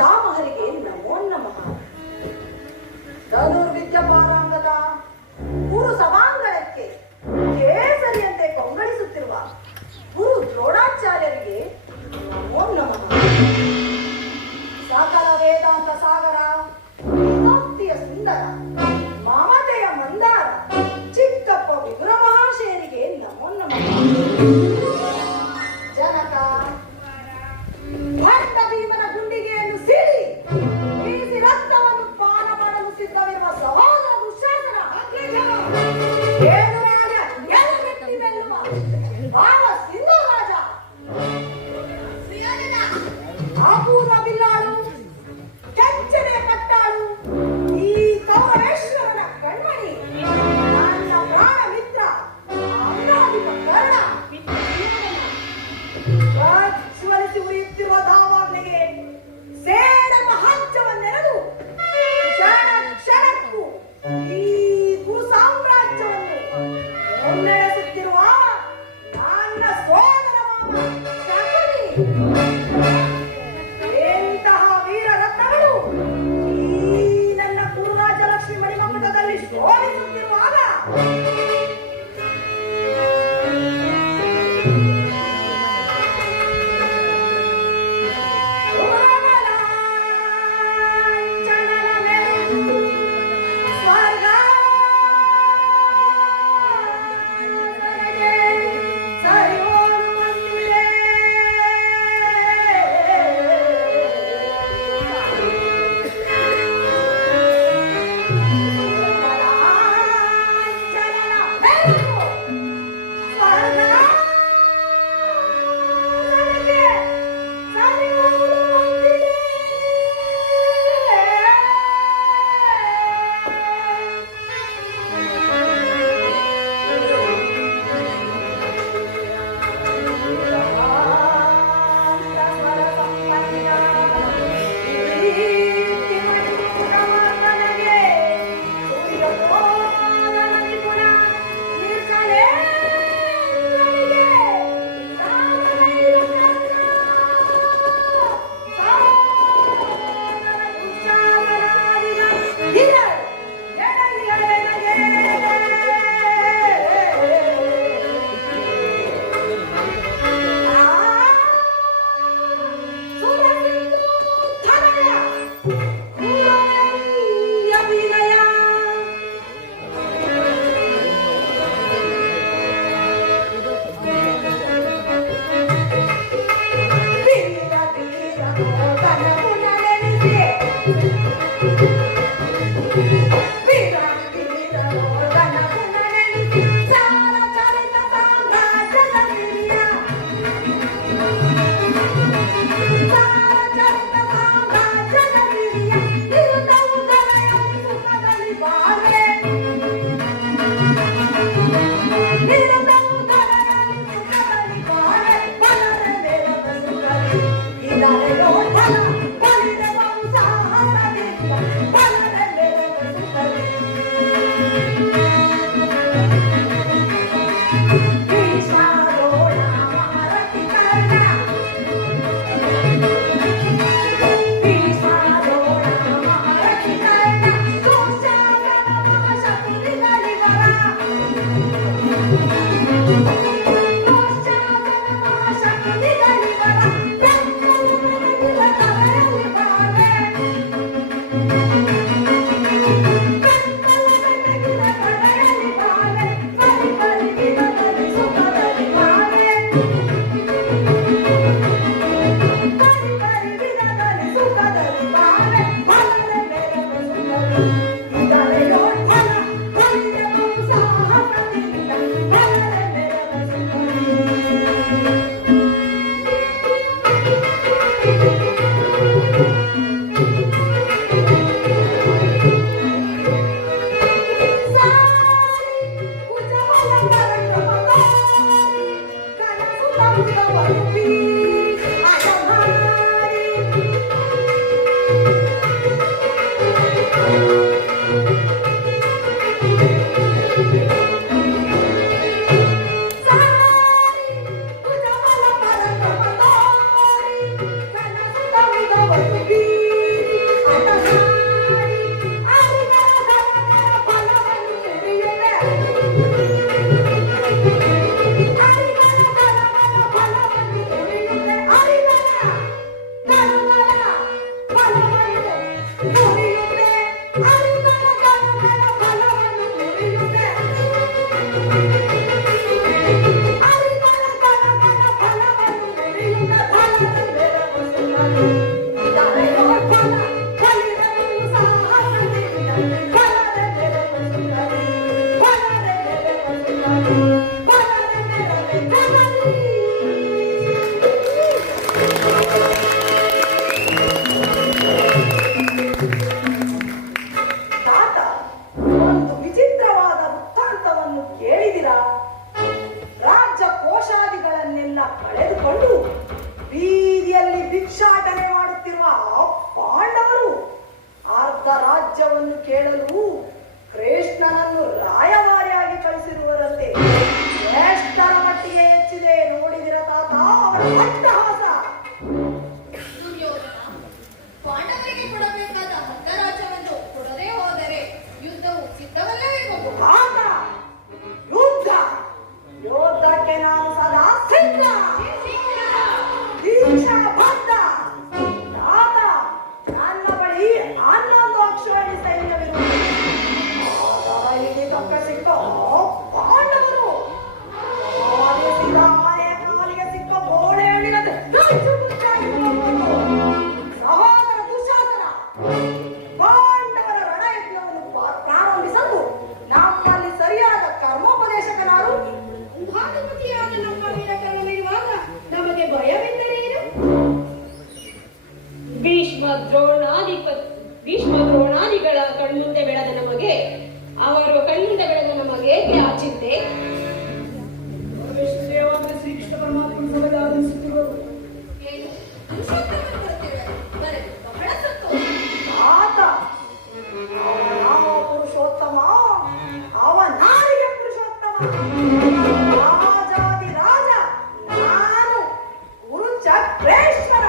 ಪಿತಾಮಹರಿಗೆ ನಮೋ ನಮಃ. ಧನುರ್ವಿದ್ಯ ಪಾರಾಂಗದ ಗುರು ಸಭಾಂಗಣಕ್ಕೆ ಕೇಸರಿಯಂತೆ ಕೊಂಗಳಿಸುತ್ತಿರುವ ಗುರು ದ್ರೋಣಾಚಾರ್ಯರಿಗೆ ನಮೋ ನಮಃ. ಸಕಲ ವೇದಾಂತ ಸಾಗರ, ಭಕ್ತಿಯ ಸುಂದರ, ಮಮತೆಯ ಮಂದಾರ ಚಿಕ್ಕಪ್ಪ ವಿದುರ ಮಹಾಶಯರಿಗೆ ನಮೋ ನಮಃ. ಜನಕ ಭಟ್ಟ ಭೀಮನ ಗುಂಡಿಗೆಯನ್ನು ಸೀಳಿ ಬೀಸಿ ರಕ್ತವನ್ನು ಪಾನ ಮಾಡಲು ಸಿದ್ಧವಿರುವ ಸಹೋದರ ದುಶ್ಯಾಸನ ಏಳುರಾಜ ಎಲಗಟ್ಟಿ ಮೆಲ್ಲುವ ಭಾವ ಸಿಂಧು ರಾಜ ಅಪೂರ್ವ ಬಿಲ್ಲಾಳು ಕೆಚ್ಚನೆ ಕಟ್ಟಾಳು ಈ ಕೌರವೇಶ್ವರನ ಕಣ್ಮಣಿ ನನ್ನ ಪ್ರಾಣ ಮಿತ್ರ ಅಮರಾಧಿಪ ಕರ್ಣ ಪ್ರಜ್ವಲಿಸಿ ಉರಿಯುತ್ತಿರುವ ದಾವಾಗ್ಲಿಗೆ ಸೇಡ ಮಹಾಜ್ಯವನ್ನೆರಡು ಕ್ಷಣ ಕ್ಷಣಕ್ಕೂ ಈ ಗುರು ಸಾಮ್ರಾಜ್ಯವನ್ನು ಮುನ್ನಡೆಸುತ್ತಿರುವ ನನ್ನ ಸೋದರ ಮಾವ ಶಕುನಿ. ಎಂತಹ ವೀರ ರತ್ನಗಳು ಈ ನನ್ನ ಗುರುರಾಜಲಕ್ಷ್ಮಿ ಮಣಿಮಂಟಪದಲ್ಲಿ ಶೋಭಿಸುತ್ತಿರುವಾಗ Dale, ಭೀಷ್ಮ ದ್ರೋಣಾದಿಗಳ ಕಣ್ಮುಂದೆ ಬೆಳೆದ ನಮಗೆ, ಅವರು ಕಣ್ಮುಂದೆ ಬೆಳೆದ ನಮಗೆ ಏಕೆ ಆ ಚಿಂತೆ? ಶ್ರೀಕೃಷ್ಣ ಪರಮಾತ್ಮನ ಸಭೆಗೆ ಆಗಮಿಸುತ್ತಿರುವರು. ಆತ ಅವನ ಪುರುಷೋತ್ತಮ, ಅವನಾರಿಗೆ ಪುರುಷೋತ್ತಮ, ರಾಜಾದಿ ರಾಜ, ನಾನು ಗುರು ಚಕ್ರೇಶ್ವರ.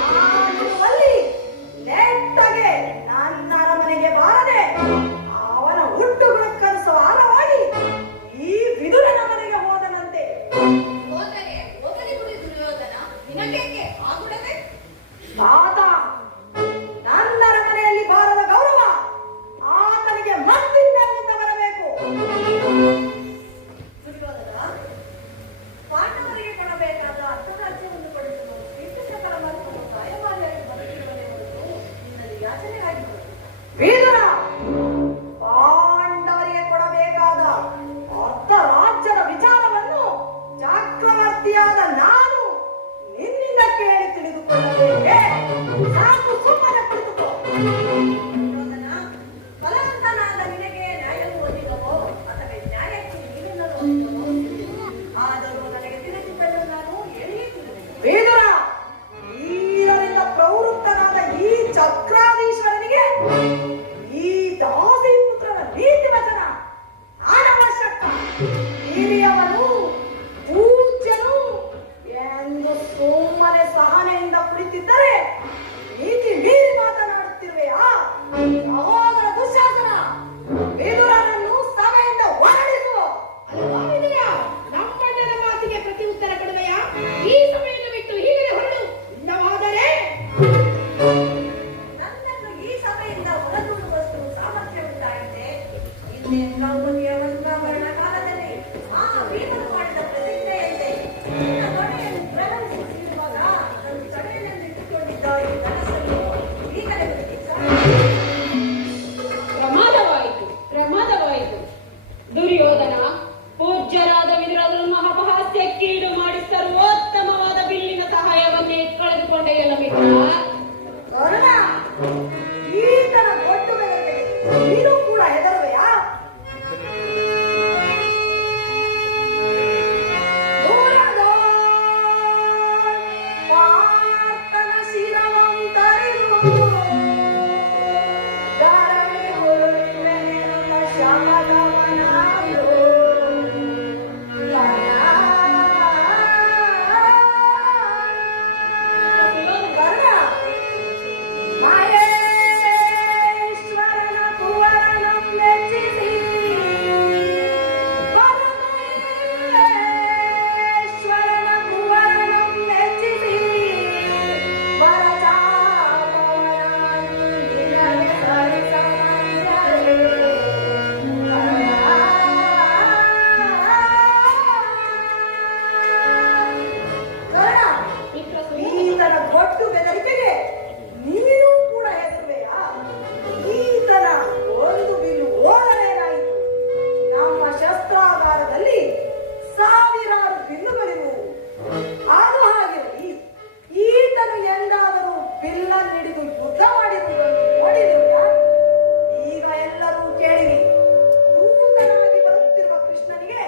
ನಾನಿರುವಲ್ಲಿ ನೆಟ್ಟಗೆ ನನ್ನ ಅರಮನೆಗೆ ಬಾರದೆ ಅವನ ಹುಟ್ಟುಗುಣಕ್ಕನುಸುವ ಆಳವಾಗಿ ಈ ವಿದುರನ ಮನೆಗೆ ಹೋದನಂತೆ. ಆತ ನನ್ನ ಅರಮನೆಯಲ್ಲಿ ಬಾರದ ಗೌರವ ಆತನಿಗೆ ಮತ್ತಿನ್ನೆಲ್ಲಿಂದ ಬರಬೇಕು? ಪಾಂಡವರಿಗೆ ಕೊಡಬೇಕಾದ ಅರ್ಥರಾಜ್ಯವನ್ನು ಪಡೆದು ಶ್ರೀಕೃಷ್ಣ ಪರಮಾತ್ಮನು ಕಾಯಮಾರಿಯಾಗಿ ಬದುಕಿರುವನೇ ಹೊರತು ನಿನ್ನಲ್ಲಿ ಯಾಚನೆಗಾಗಿ ವಿದುರ, ಪಾಂಡವರಿಗೆ ಕೊಡಬೇಕಾದ ಅರ್ಥ ರಾಜ್ಯದ ವಿಚಾರವನ್ನು ಚಕ್ರವರ್ತಿಯಾದ ನಾನು ನಿನ್ನಿಂದ ಕೇಳಿ ತಿಳಿದುಕೊಳ್ಳಬೇಕೆ? ಸಾಕು, ಸುಮ್ಮನೆ ಕುಳಿತುಕೋ. ಫಲವಂತನಾದ ನಿನಗೆ ನ್ಯಾಯವು ಒದಗಿದವೋ ಅಥವಾ ನ್ಯಾಯಕ್ಕೆ ನೀನೆಲ್ಲರೂ ಒದಗಿದವೋ ಆದರೂ ನನಗೆ ತಿಳಿದುಕೊಳ್ಳಲು ನಾನು ಎಲ್ಲಿಯೇ ತಿಳಿದಿಲ್ಲ. ಈರರಿಂದ ಪ್ರವೃತ್ತನಾದ ಈ ಚಕ್ರಾಧೀಶ್ವರನಿಗೆ ಈ ದಾಸಿ ಪುತ್ರನ ನೀತಿ ವಚನ ಅನವಶ್ಯಕ. ಹಿರಿಯವನು ಪೂಜ್ಯನು ಎಂದು ಸುಮ್ಮನೆ ಸಹನೆಯಿಂದ ಕುಳಿತಿದ್ದರೆ ನೀತಿ ಮೀರಿ ಮಾತನಾಡುತ್ತಿರುವೆಯಾ? ಸಹೋದರ ದುಶ್ಯಾಸನ, ವಿದುರನನ್ನು ಸಭೆಯಿಂದ ಹೊರಡಿಸು. ನಮ್ಮಣ್ಣನ ಮಾತಿಗೆ ಪ್ರತಿ ಉತ್ತರ ಕೊಡುವೆಯಾ? ಈ ಸಮಯವನ್ನು ಬಿಟ್ಟು ಹೀಗೆ ಹೊರಡು. ಇಲ್ಲವಾದರೆ ನನ್ನನ್ನು ಈ ಸಭೆಯಿಂದ ಹೊರದೂಡುವಷ್ಟು ಸಾಮರ್ಥ್ಯ ಉಂಟಾಗಿದೆ. ಹಿಂದೆ ದ್ರೌಪದಿಯ ವಸ್ತ್ರಾಭರಣ ಕಾಲದಲ್ಲಿ ಆ ಭೀಮನು ಮಾಡಿದ ಪ್ರತಿಜ್ಞೆಯಂತೆ ನಿನ್ನ ಕೊನೆಯನ್ನು ಪ್ರಕಟಿಸುತ್ತಿರುವಾಗ ಅದನ್ನು ತಡೆಯಲೆಂದು ಇಟ್ಟುಕೊಂಡಿದ್ದ ಈ ಕನಸನ್ನು ಈಗಲೇ ಪ್ರಮಾದವಾಯಿತು. ದುರ್ಯೋಧನ ಪೂಜ್ಯರಾದ ವಿದುರರನ್ನು ಅಪಹಾಸ್ಯಕ್ಕೀಡು ಮಾಡಿ ಸರ್ವೋತ್ತಮವಾದ ಬಿಲ್ಲಿನ ಸಹಾಯವನ್ನೇ ಕಳೆದುಕೊಂಡೆಯಲ್ಲ ಮಿತ್ರ. ಕರ್ಣ, ಈತನ ಗೊಡ್ಡು ಬೆದರಿಕೆಗೆ ನೀನು ಕೂಡ ಹೆದರುವೆಯಾ? ಪಾರ್ಥನ ಶಿರವಂತರಿದು ಶಮದಮನಾದು ಕರ್ಣ, ಮಹೇಶ್ವರನ ಕುವರನಂ ಮೆಚ್ಚಿಸಿ, ಪರಮೇಶ್ವರನ ಕುವರನಂ ಮೆಚ್ಚಿಸಿ, ವರಚಾಪವನಾಗಿ ನಿನಗೆ ಸರಿಸಮಂಜರೆ. ಕರ್ಣ, ಈತನ ಗೊಡ್ಡು ಬೆದರಿಕೆಗೆ ನೀನು ಕೂಡ ಹೆದರುವೆಯಾ? ಈತನ ಒಂದು ಬಿಲ್ಲು ಓಡರೇನಾಯಿತು. ನಮ್ಮ ಶಸ್ತ್ರಾಗಾರದಲ್ಲಿ ಸಾವಿರಾರು ಬಿಲ್ಲುಗಳಿರುವು. ಅದು ಹಾಗಿರಲಿ, ಈತನು ಎಂದಾದರೂ ಬಿಲ್ಲನ್ನಿಡಿದು ಯುದ್ಧ ಮಾಡಿರುವುದನ್ನು ನೋಡಿರುವುದಾ? ಈಗ ಎಲ್ಲರೂ ಕೇಳಿರಿ. ದೂತನಾಗಿ ಬರುತ್ತಿರುವ ಕೃಷ್ಣನಿಗೆ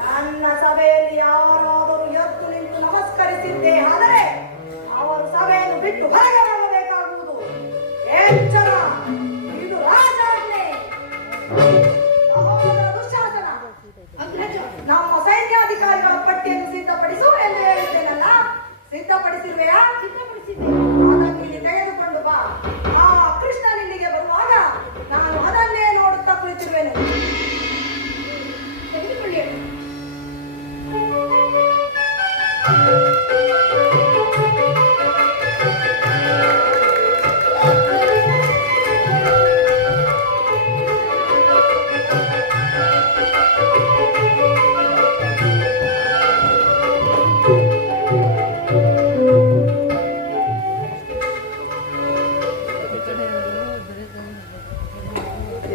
ನನ್ನ ಸಭೆಯಲ್ಲಿ ಯಾರಾದರೂ ಎದ್ದು ನಿಂತು ನಮಸ್ಕರಿಸಿದ್ದೇ ಆದರೆ ಅವರು ಸಭೆಯನ್ನು ಬಿಟ್ಟು ಹೊರಗೆ ಬರಬೇಕಾಗುವುದು. ಎಚ್ಚರ, ಇದು ರಾಜಾಜ್ಞೆ. ಸಹೋದರ ದುಶ್ಯಾಸನ, ನಮ್ಮ ಸೈನ್ಯಾಧಿಕಾರಿಗಳ ಪಟ್ಟಿಯನ್ನು ಸಿದ್ಧಪಡಿಸು ಎಂದು ಹೇಳಿದ್ದೇನಲ್ಲ, ಸಿದ್ಧಪಡಿಸಿರುವೆಯಾ? ಅದನ್ನು ಇಲ್ಲಿ ತೆಗೆದುಕೊಂಡು ಬಾ. ಆ ಕೃಷ್ಣನ್ ಇಲ್ಲಿಗೆ ಬರುವಾಗ ನಾನು ಅದನ್ನೇ ನೋಡುತ್ತಾ ಕುಳಿತಿರುವೆನು. ತೆಗೆದುಕೊಳ್ಳಿ.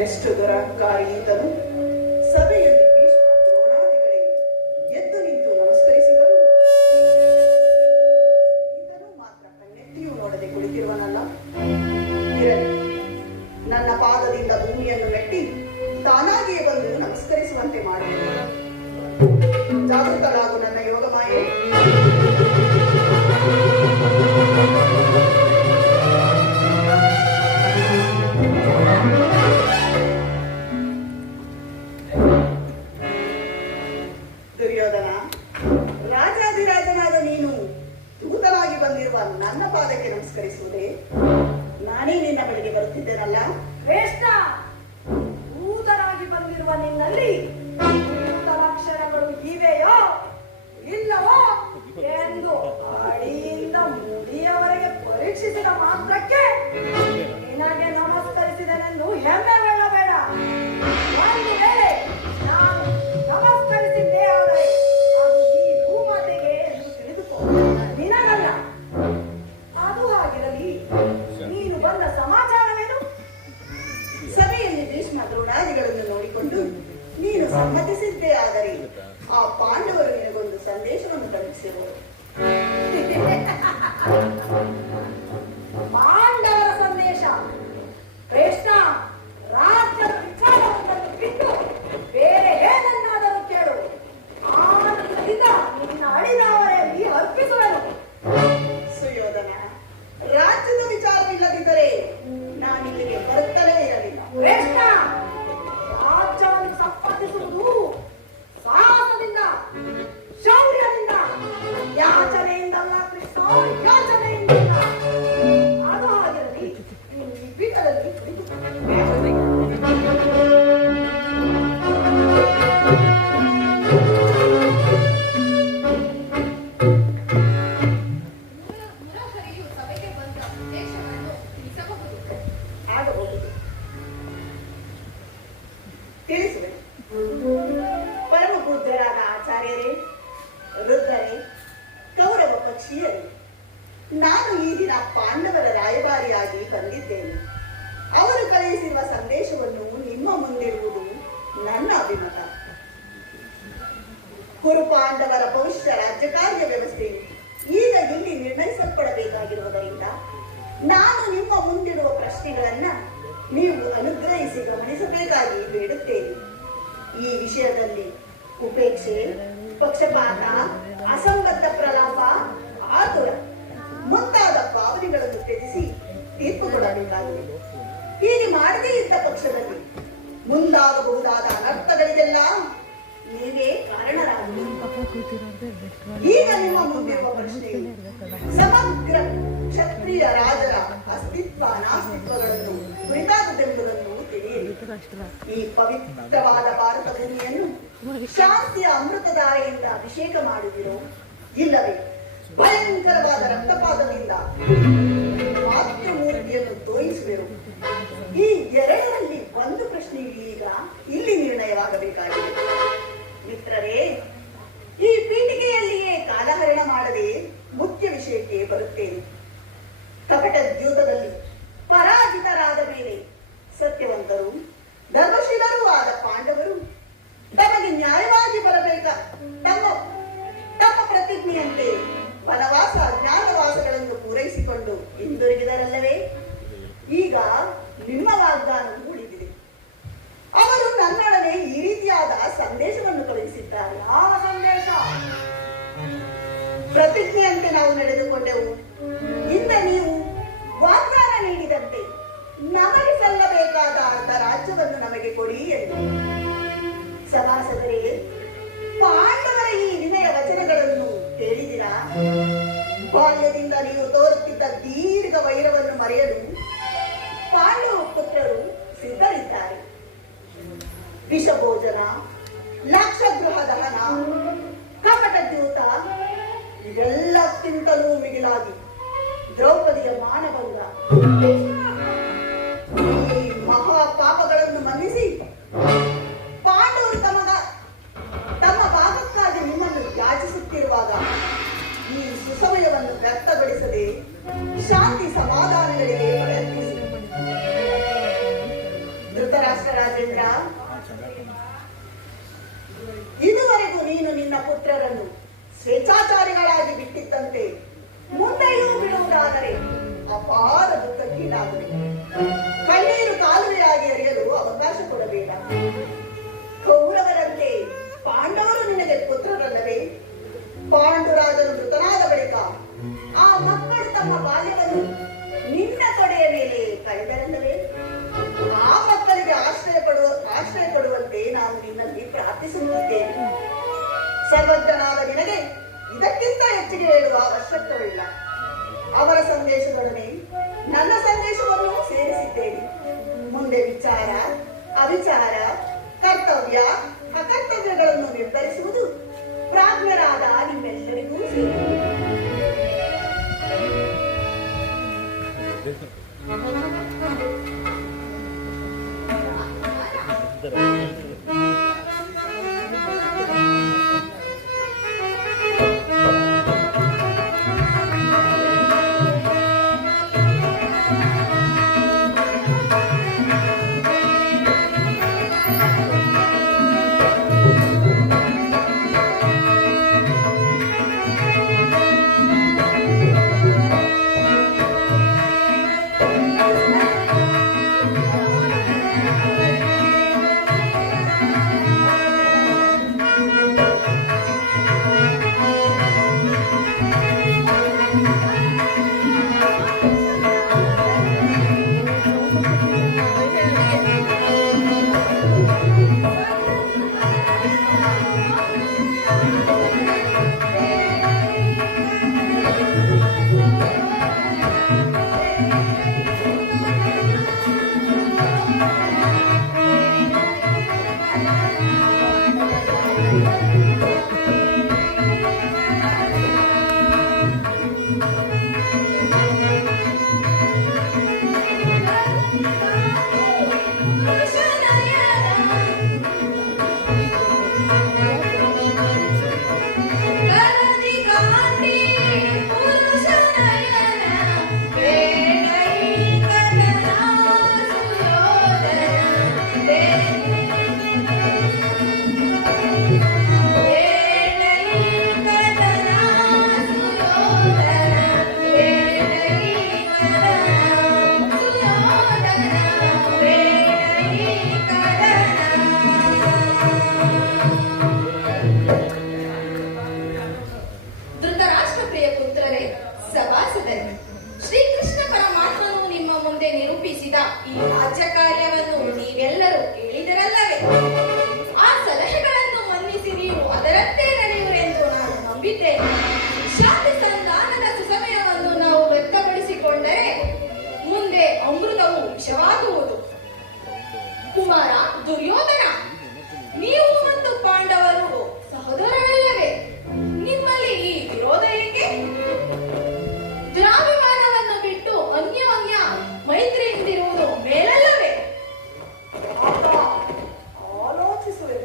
ಎಷ್ಟು ದುರಹಂಕಾರಿ ಈತನು. ಸಭೆಯಲ್ಲಿ ಭೀಷ್ಮ ದ್ರೋಣಾದಿಗಳಿಗೆ ಎದ್ದು ನಿಂತು ನಮಸ್ಕರಿಸಿದರು. ಈತನು ಮಾತ್ರ ಕಣ್ಣೆತ್ತಿಯೂ ನೋಡಲಿಲ್ಲ. ಇಲ್ಲದೆ ಕುಳಿತಿರುವನಲ್ಲ. ಇರಲಿ, ನನ್ನ ಪಾದದಿಂದ ಭೂಮಿಯನ್ನು ಮೆಟ್ಟಿ ತಾನಾಗಿಯೇ ಬಂದು ನಮಸ್ಕರಿಸುವಂತೆ ಮಾಡಿ. ಜಾಗೃತರಾಗು ನನ್ನ ಯೋಗ ಮಾಯೆ. ದುರ್ಯೋಧನ, ರಾಜಾಧಿರಾಜನಾದ ನೀನು ದೂತನಾಗಿ ಬಂದಿರುವ ನನ್ನ ಪಾದಕ್ಕೆ ನಮಸ್ಕರಿಸುವುದೇ? ನಾನೇ ನಿನ್ನ ಬಳಿಗೆ ಬರುತ್ತಿದ್ದೇನಲ್ಲ. ಶ್ರೇಷ್ಠ, ದೂತರಾಗಿ ಬಂದಿರುವ ನಿನ್ನಲ್ಲಿ ದೂತ ಲಕ್ಷಣಗಳು ಇವೆಯೋ ಇಲ್ಲವೋ ಎಂದು ಅಡಿಯಿಂದ ಮುಡಿಯವರೆಗೆ ಪರೀಕ್ಷಿಸಿದ ಮಾತ್ರಕ್ಕೆ ನಿನಗೆ ನಮಸ್ಕರಿಸಿದನೆಂದು ಹೆಮ್ಮೆ ಬೀಳಬೇಡ. ಒಂದು ವೇಳೆ ನಾನು ನಮಸ್ಕರಿಸಿದ್ದೇ ಆದರೆ ಅದು ಈ ಭೂಮಾತೆಗೆ ಎಂದು ತಿಳಿದುಕೋ, ನಿನಗಲ್ಲ. ಅದು ಹಾಗಿರಲಿ, ನೀನು ಬಂದ ಸಮಾಚಾರವೇನು? ಸಭೆಯಲ್ಲಿ ಭೀಷ್ಮ ದ್ರೋಣಾದಿಗಳನ್ನು ನೋಡಿಕೊಂಡು ನೀನು ಸಮ್ಮತಿಸಿದ್ದೇ ಆದರೆ ಆ ಪಾಂಡವರು ನಿನಗೊಂದು ಸಂದೇಶವನ್ನು ಕಳುಹಿಸಿರುವರು. ಪಾಂಡವರ ಸಂದೇಶ? ಶ್ರೇಷ್ಠ, ರಾಜ್ಯ ವಿಚಾರವನ್ನು ಬಿಟ್ಟು ಬೇರೆ ಏನನ್ನಾದರೂ ಕೇಳು. ಆನಂದದಿಂದ ನಿನ್ನ ಅಳಿದವರಲ್ಲಿ ಅರ್ಪಿಸುವೆನು. ಸುಯೋಧನ, ರಾಜ್ಯದ ವಿಚಾರವಿಲ್ಲದಿದ್ದರೆ ನಾನಿಲ್ಲಿಗೆ ಬರುತ್ತಲೇ ಇರಲಿಲ್ಲ. ಶ್ರೇಷ್ಠ, ರಾಜ್ಯವನ್ನು ಸಂಪಾದಿಸುವುದು ಸಾಹಸದಿಂದ, ಶೌರ್ಯದಿಂದ, ಯಾಚನೆಯಿಂದಲ್ಲ ಕೃಷ್ಣ, ಯಾಚನೆಯಿಂದಲ್ಲ. ಅದು ಹಾಗಿರಲಿ, ನೀನು ಈ ಪೀಠದಲ್ಲಿ ಕುಳಿತು. ಮುರಹರಿಯು ಸಭೆಗೆ ಬಂದ ಉದ್ದೇಶವನ್ನು ತಿಳಿಸಬಹುದು. ಆಗಬಹುದು, ತಿಳಿಸುವೆ. ಪರಮ ಪೂಜ್ಯರಾದ ಆಚಾರ್ಯರೇ, ವೃದ್ಧರೇ, ಕೌರವ ಪಕ್ಷೀಯರೇ, ನಾನು ಈ ದಿನ ಪಾಂಡವರ ರಾಯಭಾರಿಯಾಗಿ ಬಂದಿದ್ದೇನೆ. ಅವರು ಕಳುಹಿಸಿರುವ ಸಂದೇಶವನ್ನು ನಿಮ್ಮ ಮುಂದಿರುವುದು ನನ್ನ ಅಭಿಮತ. ಕುರು ಪಾಂಡವರ ಭವಿಷ್ಯ ರಾಜ್ಯ ಕಾರ್ಯ ವ್ಯವಸ್ಥೆಯು ಈಗ ಇಲ್ಲಿ ನಿರ್ಣಯಿಸಲ್ಪಡಬೇಕಾಗಿರುವುದರಿಂದ ನಾನು ನಿಮ್ಮ ಮುಂದಿಡುವ ಪ್ರಶ್ನೆಗಳನ್ನ ನೀವು ಅನುಗ್ರಹಿಸಿ ಗಮನಿಸಬೇಕಾಗಿ ಬೇಡುತ್ತೇನೆ. ಈ ವಿಷಯದಲ್ಲಿ ಉಪೇಕ್ಷೆ, ಪಕ್ಷಪಾತ, ಅಸಂಬದ್ಧ ಪ್ರಲಾಪ, ಆತುರ ಮುಂತಾದ ಭಾವನೆಗಳನ್ನು ತ್ಯಜಿಸಿ ತೀರ್ಪು ಕೊಡಬೇಕಾಗಿದೆ. ಹೀಗೆ ಮಾಡದೇ ಇದ್ದ ಪಕ್ಷದಲ್ಲಿ ಮುಂದಾಗಬಹುದಾದ ಅನರ್ಥಗಳಿಗೆಲ್ಲ ನೀವೇ ಕಾರಣರಾಗಿ. ಈಗ ನಿಮ್ಮ ಮುಂದಿರುವ ಪ್ರಶ್ನೆಯು ಸಮಗ್ರ ಕ್ಷತ್ರಿಯ ರಾಜರ ಅಸ್ತಿತ್ವ ಅನಾಸ್ತಿತ್ವಗಳನ್ನು ಕುರಿತಾದದೆಂಬುದನ್ನು ತಿಳಿಯಿರಿ. ಈ ಪವಿತ್ರವಾದ ಭಾರತ ಭೂಮಿಯನ್ನು ಶಾಂತಿಯ ಅಮೃತಧಾರೆಯಿಂದ ಅಭಿಷೇಕ ಮಾಡುವಿರೋ, ಇಲ್ಲವೇ ಭಯಂಕರವಾದ ರಕ್ತಪಾತದಿಂದ ಮಾತೃಮೂರ್ತಿಯನ್ನು ತೋರಿಸುವಿರೋ? ಈ ಎರಡರಲ್ಲಿ ಒಂದು ಪ್ರಶ್ನೆಯು ಈಗ ಇಲ್ಲಿ ನಿರ್ಣಯವಾಗಬೇಕಾಗಿದೆ. ಮಿತ್ರರೇ, ಈ ಪೀಠಿಕೆಯಲ್ಲಿಯೇ ಕಾಲಹರಣ ಮಾಡದೆ ಮುಖ್ಯ ವಿಷಯಕ್ಕೆ ಬರುತ್ತೇನೆ. ಕಪಟ ದ್ಯೂತದಲ್ಲಿ ಪರಾಜಿತರಾದ ಮೇಲೆ ಸತ್ಯವಂತರು, ಧರ್ಮಶೀಲರೂ ಆದ ಪಾಂಡವರು ತಮಗೆ ನ್ಯಾಯವಾಗಿ ಬರಬೇಕ ತಮ್ಮ ಪ್ರತಿಜ್ಞೆಯಂತೆ ವನವಾಸ ಜ್ಞಾನವಾಸಗಳನ್ನು ಪೂರೈಸಿಕೊಂಡು ಹಿಂದಿರುಗಿದರಲ್ಲವೇ? ಈಗ ನಿಮ್ಮ ವಾಗ್ದಾನವು ಉಳಿದಿದೆ. ಅವರು ನನ್ನೊಡನೆ ಈ ರೀತಿಯಾದ ಸಂದೇಶವನ್ನು ಕಳುಹಿಸಿದ್ದಾರೆ. ಯಾವ ಸಂದೇಶ? ಪ್ರತಿಜ್ಞೆಯಂತೆ ನಾವು ನಡೆದುಕೊಂಡೆವು. ಇಂದ ನೀವು ವಾಗ್ದಾನ ನೀಡಿದಂತೆ ನಮಗೆ ಸಲ್ಲಬೇಕಾದ ಅರ್ಧ ರಾಜ್ಯವನ್ನು ನಮಗೆ ಕೊಡಿ ಎಂದು. ಸಭಾಸದರೇ, ಪಾಂಡವರ ಈ ವಿನಯ ವಚನಗಳನ್ನು ಕೇಳಿದಿರಾ? ಬಾಲ್ಯದಿಂದ ನೀವು ತೋರುತ್ತಿದ್ದ ದೀರ್ಘ ವೈರವನ್ನು ಮರೆಯಲು ಪಾಂಡವ ಪುತ್ರರು ಸಿದ್ಧರಿದ್ದಾರೆ. ವಿಷಭೋಜನ, ಲಕ್ಷಗೃಹ ದಹನ, ಕಪಟ ದ್ಯೂತ ಇವೆಲ್ಲಕ್ಕಿಂತಲೂ ಮಿಗಿಲಾಗಿ ದ್ರೌಪದಿಯ ಮಾನಭಂಗ, ಈ ಮಹಾಪಾಪಗಳನ್ನು ಮನ್ನಿಸಿ ಪಾಂಡವರು ತಮ್ಮ ಭಾಗಕ್ಕಾಗಿ ನಿಮ್ಮನ್ನು ಯಾಚಿಸುತ್ತಿರುವಾಗ ಈ ಸುಸಮಯವನ್ನು ವ್ಯರ್ಥಗೊಳಿಸದೆ ಶಾಂತಿ ಸಮಾಧಾನಗಳಿಗೆ ಪ್ರಯತ್ನಿಸಿ. ಧೃತರಾಷ್ಟ್ರ ರಾಜೇಂದ್ರ, ಇದುವರೆಗೂ ನೀನು ನಿನ್ನ ಪುತ್ರರನ್ನು ಸ್ವೇಚ್ಛಾಚಾರಿಗಳಾಗಿ ಬಿಟ್ಟಿದ್ದಂತೆ ಮುಂದೆಯೂ ಬಿಡುವುದಾದರೆ ಹೇಳುವ ಅವಶ್ಯಕವಿಲ್ಲ. ಅವರ ಸಂದೇಶದೊಡನೆ ನನ್ನ ಸಂದೇಶವನ್ನು ಸೇರಿಸಿದ್ದೇನೆ. ಮುಂದೆ ವಿಚಾರ, ಅವಿಚಾರ, ಕರ್ತವ್ಯ, ಅಕರ್ತವ್ಯಗಳನ್ನು ನಿರ್ಧರಿಸುವುದು ಪ್ರಾಜ್ಞರಾದ ನಿಮ್ಮೆಲ್ಲರಿಗೂ ಸೇರಿದೆ. ಈ ರಾಜ್ಯ ಕಾರ್ಯವನ್ನು ನೀವೆಲ್ಲರೂ ಕೇಳಿದರಲ್ಲವೇ? ಆ ಸಲಹೆಗಳನ್ನು ಮನ್ನಿಸಿ ನೀವು ಅದರಂತೆ ನಡೆಯುವರೆಂದು ನಾನು ನಂಬಿದ್ದೇನೆ. ಶಾಂತಿ ಸಂಧಾನದ ಸುಸಮಯವನ್ನು ನಾವು ವ್ಯಕ್ತಪಡಿಸಿಕೊಂಡರೆ ಮುಂದೆ ಅಮೃತವು ವಿಷವಾಗುವುದು. ಕುಮಾರ, ದುರ್ಯೋಧನ, ನೀವು ಮತ್ತು ಪಾಂಡವರು ಸಹೋದರರಲ್ಲವೇ? ನಿಮ್ಮಲ್ಲಿ ಈ ವಿರೋಧ ಏಕೆ? ದುರಾಭಿಮಾನವನ್ನು ಬಿಟ್ಟು ಅನ್ಯೋನ್ಯ ಮೈತ್ರಿಯಿಂದಿರುವುದು ಮೇಲಲ್ಲವೇ? ಆಲೋಚಿಸುವೆ.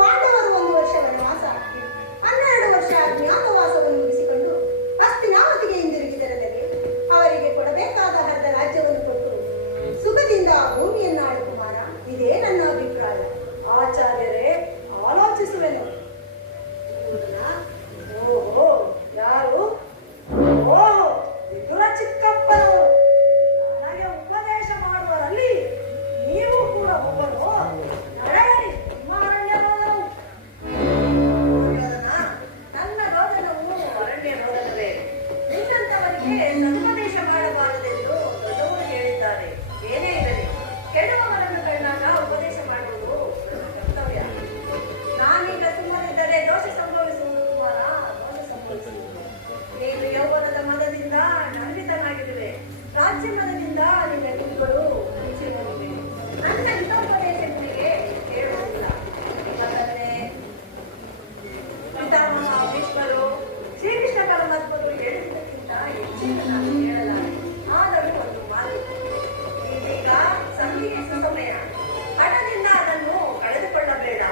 ಪಾಂಡವರು 1 ವರ್ಷ ವನವಾಸ 12 ವರ್ಷ ಅಜ್ಞಾತವಾಸವನ್ನು ಮುಗಿಸಿಕೊಂಡು ಹಸ್ತಿನಾವತಿಗೆ ಹಿಂದಿರುಗಿದರಲ್ಲದೆ ಅವರಿಗೆ ಕೊಡಬೇಕಾದ ಅರ್ಧ ರಾಜ್ಯವನ್ನು ಕೊಟ್ಟು ಸುಖದಿಂದ ಭೂಮಿಯನ್ನು ಆಳು ಕುಮಾರ. ಇದೇ ನನ್ನ ಅಭಿಪ್ರಾಯ. ಆಚಾರ್ಯರೇ, ಆಲೋಚಿಸುವೆನು. ಓಹೋ, ಯಾರು? ಓಹೋ, ವಿದುರ ಚಿಕ್ಕಪ್ಪನವರು. ನನಗೆ ಉಪದೇಶ ಮಾಡುವರಲ್ಲಿ ನೀವು ಕೂಡ ಒಬ್ಬರು. ನಡೆಯಿರಿ, ನಿಮ್ಮ ಅರಣ್ಯ ರೋದನವು. ನನ್ನ ರೋದನವು ಅರಣ್ಯ ರೋದನವೇ. ನಿನ್ನಂತವರಿಗೆ ಸದುಪದೇಶ ಮಾಡಬಾರದೆಂದು ದೊಡ್ಡವರು ಹೇಳಿದ್ದಾರೆ. ಏನೇ ಇರಲಿ, ಕೆಡುವವರನ್ನು ಕಂಡಾಗ ಉಪದೇಶ ಮಾಡುವುದು ಕರ್ತವ್ಯ. ನಾನೀಗ ಸುಮ್ಮನಿದ್ದರೆ ದೋಷ ಸಂಭವಿಸುವುದು ಕುಮಾರ, ದೋಷ ಸಂಭವಿಸುವುದು. ನೀನು ಯೌವನದ ಮದದಿಂದ ನಂಬಿತನಾಗಿರುವೆ. ರಾಜ್ಯ ಮದದಿಂದ ನಿನ್ನ ಕಿವಿಗಳು ಮುಚ್ಚಿ ಹೋಗಿವೆ. ನನ್ನ ಹಿತೋಪದೇಶಗಳಿಗೆ ಕೇಳುವುದಿಲ್ಲ. ಅದನ್ನೇ ಪಿತಾಮಹ ಭೀಷ್ಮರು, ಶ್ರೀಕೃಷ್ಣ ಪರಮಾತ್ಮರು ಹೇಳಿದ್ದಕ್ಕಿಂತ ಹೆಚ್ಚಿನ ನಾನು ಹೇಳಲಾರೆ. ಆದರೂ ಒಂದು ಮಾತು, ಇದೀಗ ಸಂಧಿಗೆ ಸುಸಮಯ. ಹಣದಿಂದ ಅದನ್ನು ಕಳೆದುಕೊಳ್ಳಬೇಡ.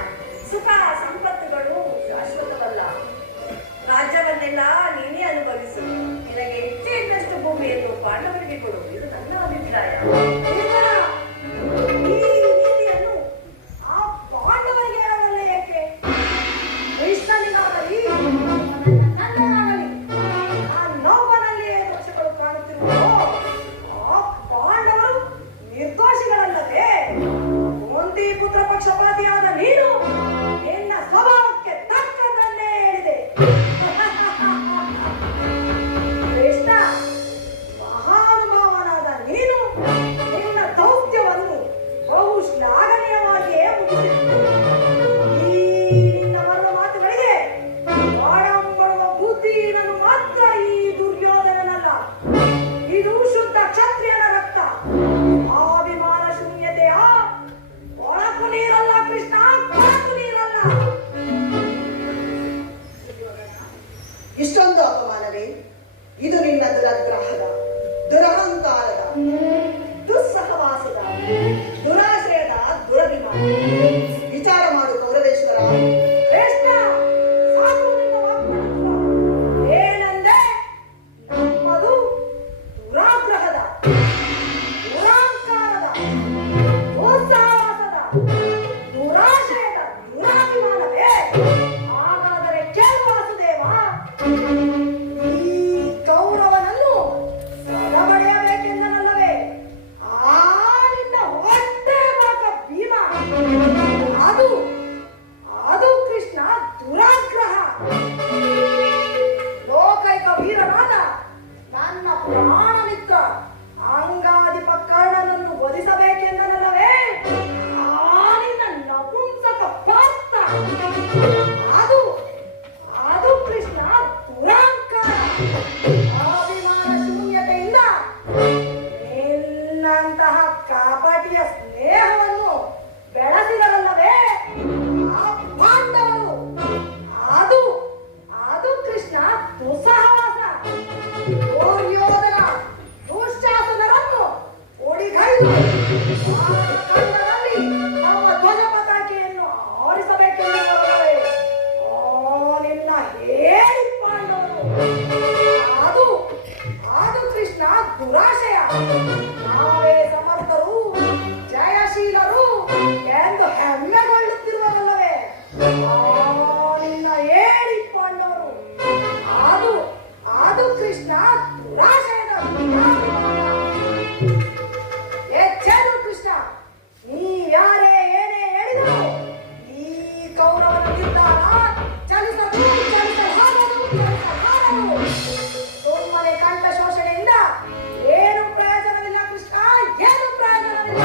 ಸುಖ ಸಂಪತ್ತುಗಳು ಶಾಶ್ವತವಲ್ಲ. ರಾಜ್ಯವನ್ನೆಲ್ಲ ನೀನೇ ಅನುಭವಿಸು. ನಿನಗೆ ಇಚ್ಛೆ ಇದ್ದಷ್ಟು ಭೂಮಿಯನ್ನು ಪಾಂಡವರಿಗೆ ಕೊಡು. ಇದು ನನ್ನ ಅಭಿಪ್ರಾಯ. ಈ ನೀತಿಯನ್ನು ಆ ಪಾಂಡವರಿಗೆ ಹೇಳಬಲ್ಲ ಏಕೆ? ಕೃಷ್ಣನಿಗಾಗಲಿ ನನ್ನನಾಗಲಿ ಆ ನೋವನಲ್ಲಿಯೇ ದೋಷಗಳು ಕಾಣುತ್ತಿರುವುದು. ಆ ಪಾಂಡವರು ನಿರ್ದೋಷಿಗಳಲ್ಲವೇ? ಕುಂತಿ ಪುತ್ರ ಪಕ್ಷಪಾತಿಯಾದ ನೀನು ನಿನ್ನ ಸ್ವಭಾವಕ್ಕೆ ತಕ್ಕದನ್ನೇ ಹೇಳಿದೆ. ಕೃಷ್ಣ, ಮಹಾನುಭಾವನಾದ ನೀನು ನಿನ್ನ ದೌತ್ಯವನ್ನು ಬಹು ಶ್ಲಾಘನೀಯವಾಗಿಯೇ ಮುಗಿಸಿದೆ. ಈ ನಿನ್ನ ಬರುವ ಮಾತುಗಳಿಗೆ ಬಾಡಂಬಡುವ ಬುದ್ಧಿಹೀನನು ಮಾತ್ರ ಈ ದುರ್ಯೋಧನನಲ್ಲ. ಇದು ಶುದ್ಧ ಕ್ಷತ್ರಿಯನ ರಕ್ತ. ಅಭಿಮಾನ ಶೂನ್ಯತೆಯ ಕೊಳಕು ನೀರಲ್ಲ ಕೃಷ್ಣ, ಕೊಳಕು ನೀರಲ್ಲ. ಇಷ್ಟೊಂದು ಅಪಮಾನವೇ? ಇದು ನಿನ್ನ ದುರಗ್ರಹದ, ದುರಹಂಕಾರದ, ದುಸ್ಸಹವಾಸದ, ದುರಾಶ್ರಯದ ದುರಭಿಮಾನ. ವಿಚಾರ ಮಾಡು ಕೌರವೇಶ್ವರ. ಕೃಷ್ಣ, ಸಾಕು ನಿನ್ನ ವಾಗ್ದಾನತ್ವ. ಏನಂದೆ? ನಮ್ಮದು ದುರಾಗ್ರಹದ, ದುರಹಂಕಾರದ, ದುಸ್ಸಹವಾಸದ, ದುರಾಶ್ರಯದ ದುರಭಿಮಾನವೇ? ಹಾಗಾದರೆ ಕೇಳು ವಾಸುದೇವ, ಈ ಕೌರವನನ್ನು ಸದಬಡೆಯಬೇಕೆಂದನಲ್ಲವೇ? ಆ ನಿನ್ನ ಹೊಟ್ಟೆ ಮಗ ಭೀಮ, ಅದು ಅದು ಕೃಷ್ಣ ದುರಾಗ್ರಹ. ಲೋಕೈಕ ವೀರನಾದ ನನ್ನ ಪ್ರಾಣ ಮಿತ್ರ ಅಂಗಾಧಿಪ ಕರ್ಣನನ್ನು ವಧಿಸಬೇಕೆಂದನಲ್ಲವೇ? ಆ ನಿನ್ನ ನಪುಂಸಕ ಪಾತ್ರ, ಅದು ಅದು ಕೃಷ್ಣ ದುರಹಂಕಾರ. ಅಭಿಮಾನ ಶೂನ್ಯತೆಯಿಂದ ನಿನ್ನಂತಹ ಕಾಪಟಿಯ ಸ್ನೇಹವನ್ನು ಬೆಳೆಸಿದರಲ್ಲವೇ ಆ ಪಾಂಡವರು? ಅದು ಅದು ಕೃಷ್ಣ ದುಸ್ಸಹವಾಸ. ದುರ್ಯೋಧನ ದುಶ್ಯಾಸನರನ್ನು ಒಡಿಗೈದು ಖಂಡದಲ್ಲಿ ನಮ್ಮ ಧ್ವಜ ಪತಾಕೆಯನ್ನು ಆರಿಸಬೇಕೆಂದರಲ್ಲವೇ? ನಿನ್ನ ಹೇಳಿ ಪಾಂಡವರು. ಅದು ಅದು ಕೃಷ್ಣ ದುರಾಶಯ. ನಾವೇ ಸಮರ್ಥರು, ಜಯಶೀಲರು ಎಂದು ಹೆಮ್ಮೆಗೊಳ್ಳುತ್ತಿರುವರಲ್ಲವೇ? ನಿನ್ನ ಹೇಳಿ ಪಾಂಡವರು. ಅದು ಅದು ಕೃಷ್ಣ ದುರಾಶಯದ ದುರಾಭಿಮಾನ. ಎಚ್ಚೆದು ಕೃಷ್ಣ, ನೀವ್ಯಾರೇ ಏನೇ ಹೇಳಿದರು ಈ ಕೌರವನ ನಿರ್ಧಾರ ಚಲಿಸದು, ಚಲಿಸಲಾಗದು, ಚಲಿಸಲಾಗದು. ಸುಮ್ಮನೆ ಕಂಠ ಶೋಷಣೆಯಿಂದ ಏನು ಪ್ರಯೋಜನವಿಲ್ಲ ಕೃಷ್ಣ, ಏನು ಪ್ರಯೋಜನವಿಲ್ಲ.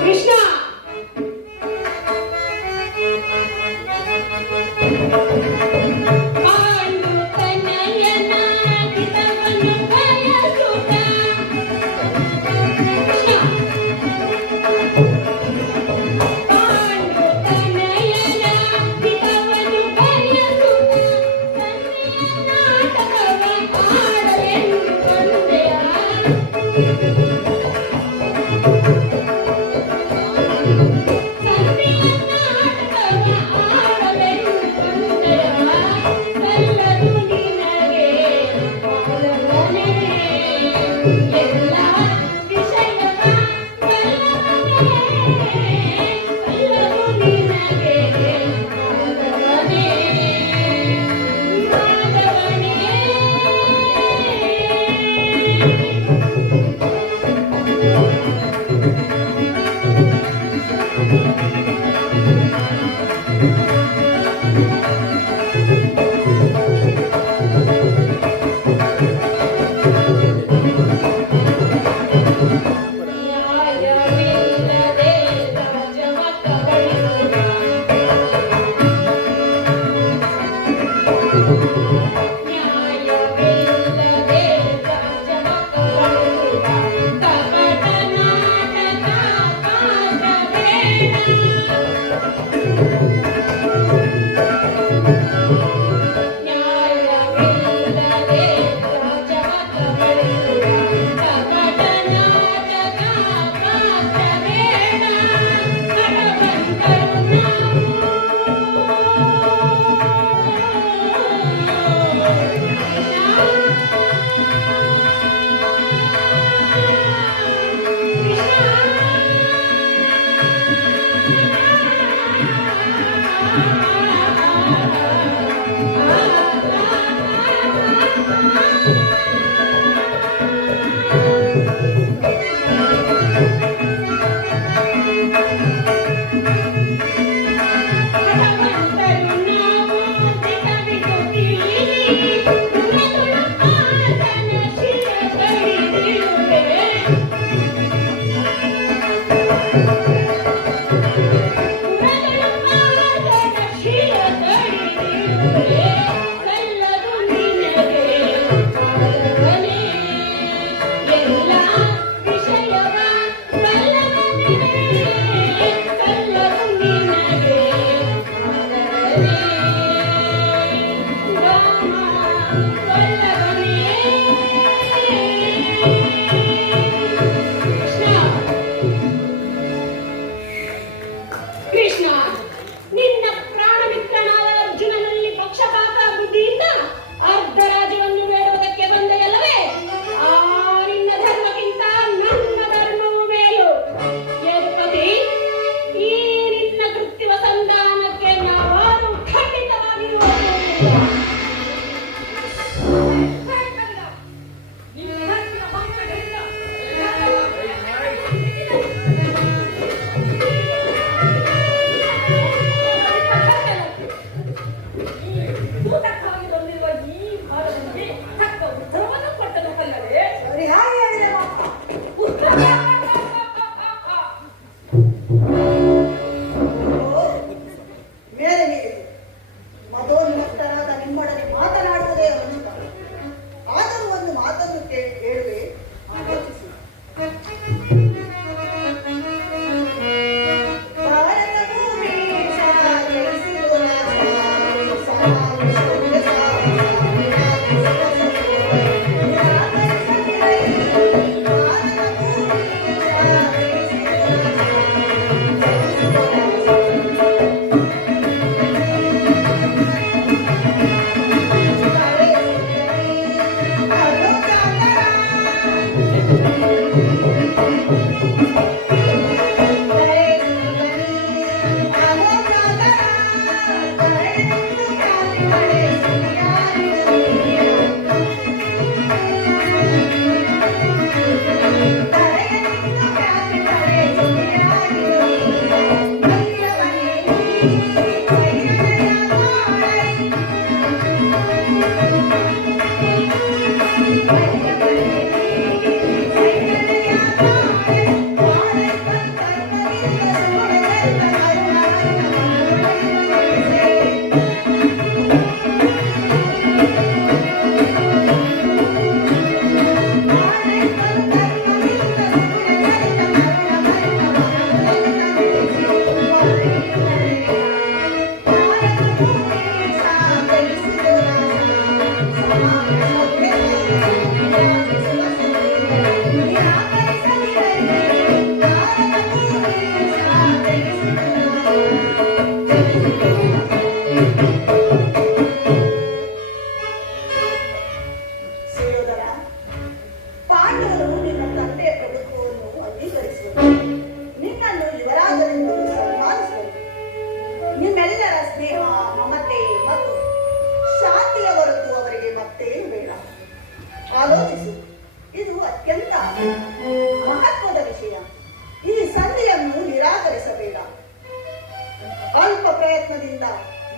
ಕೃಷ್ಣ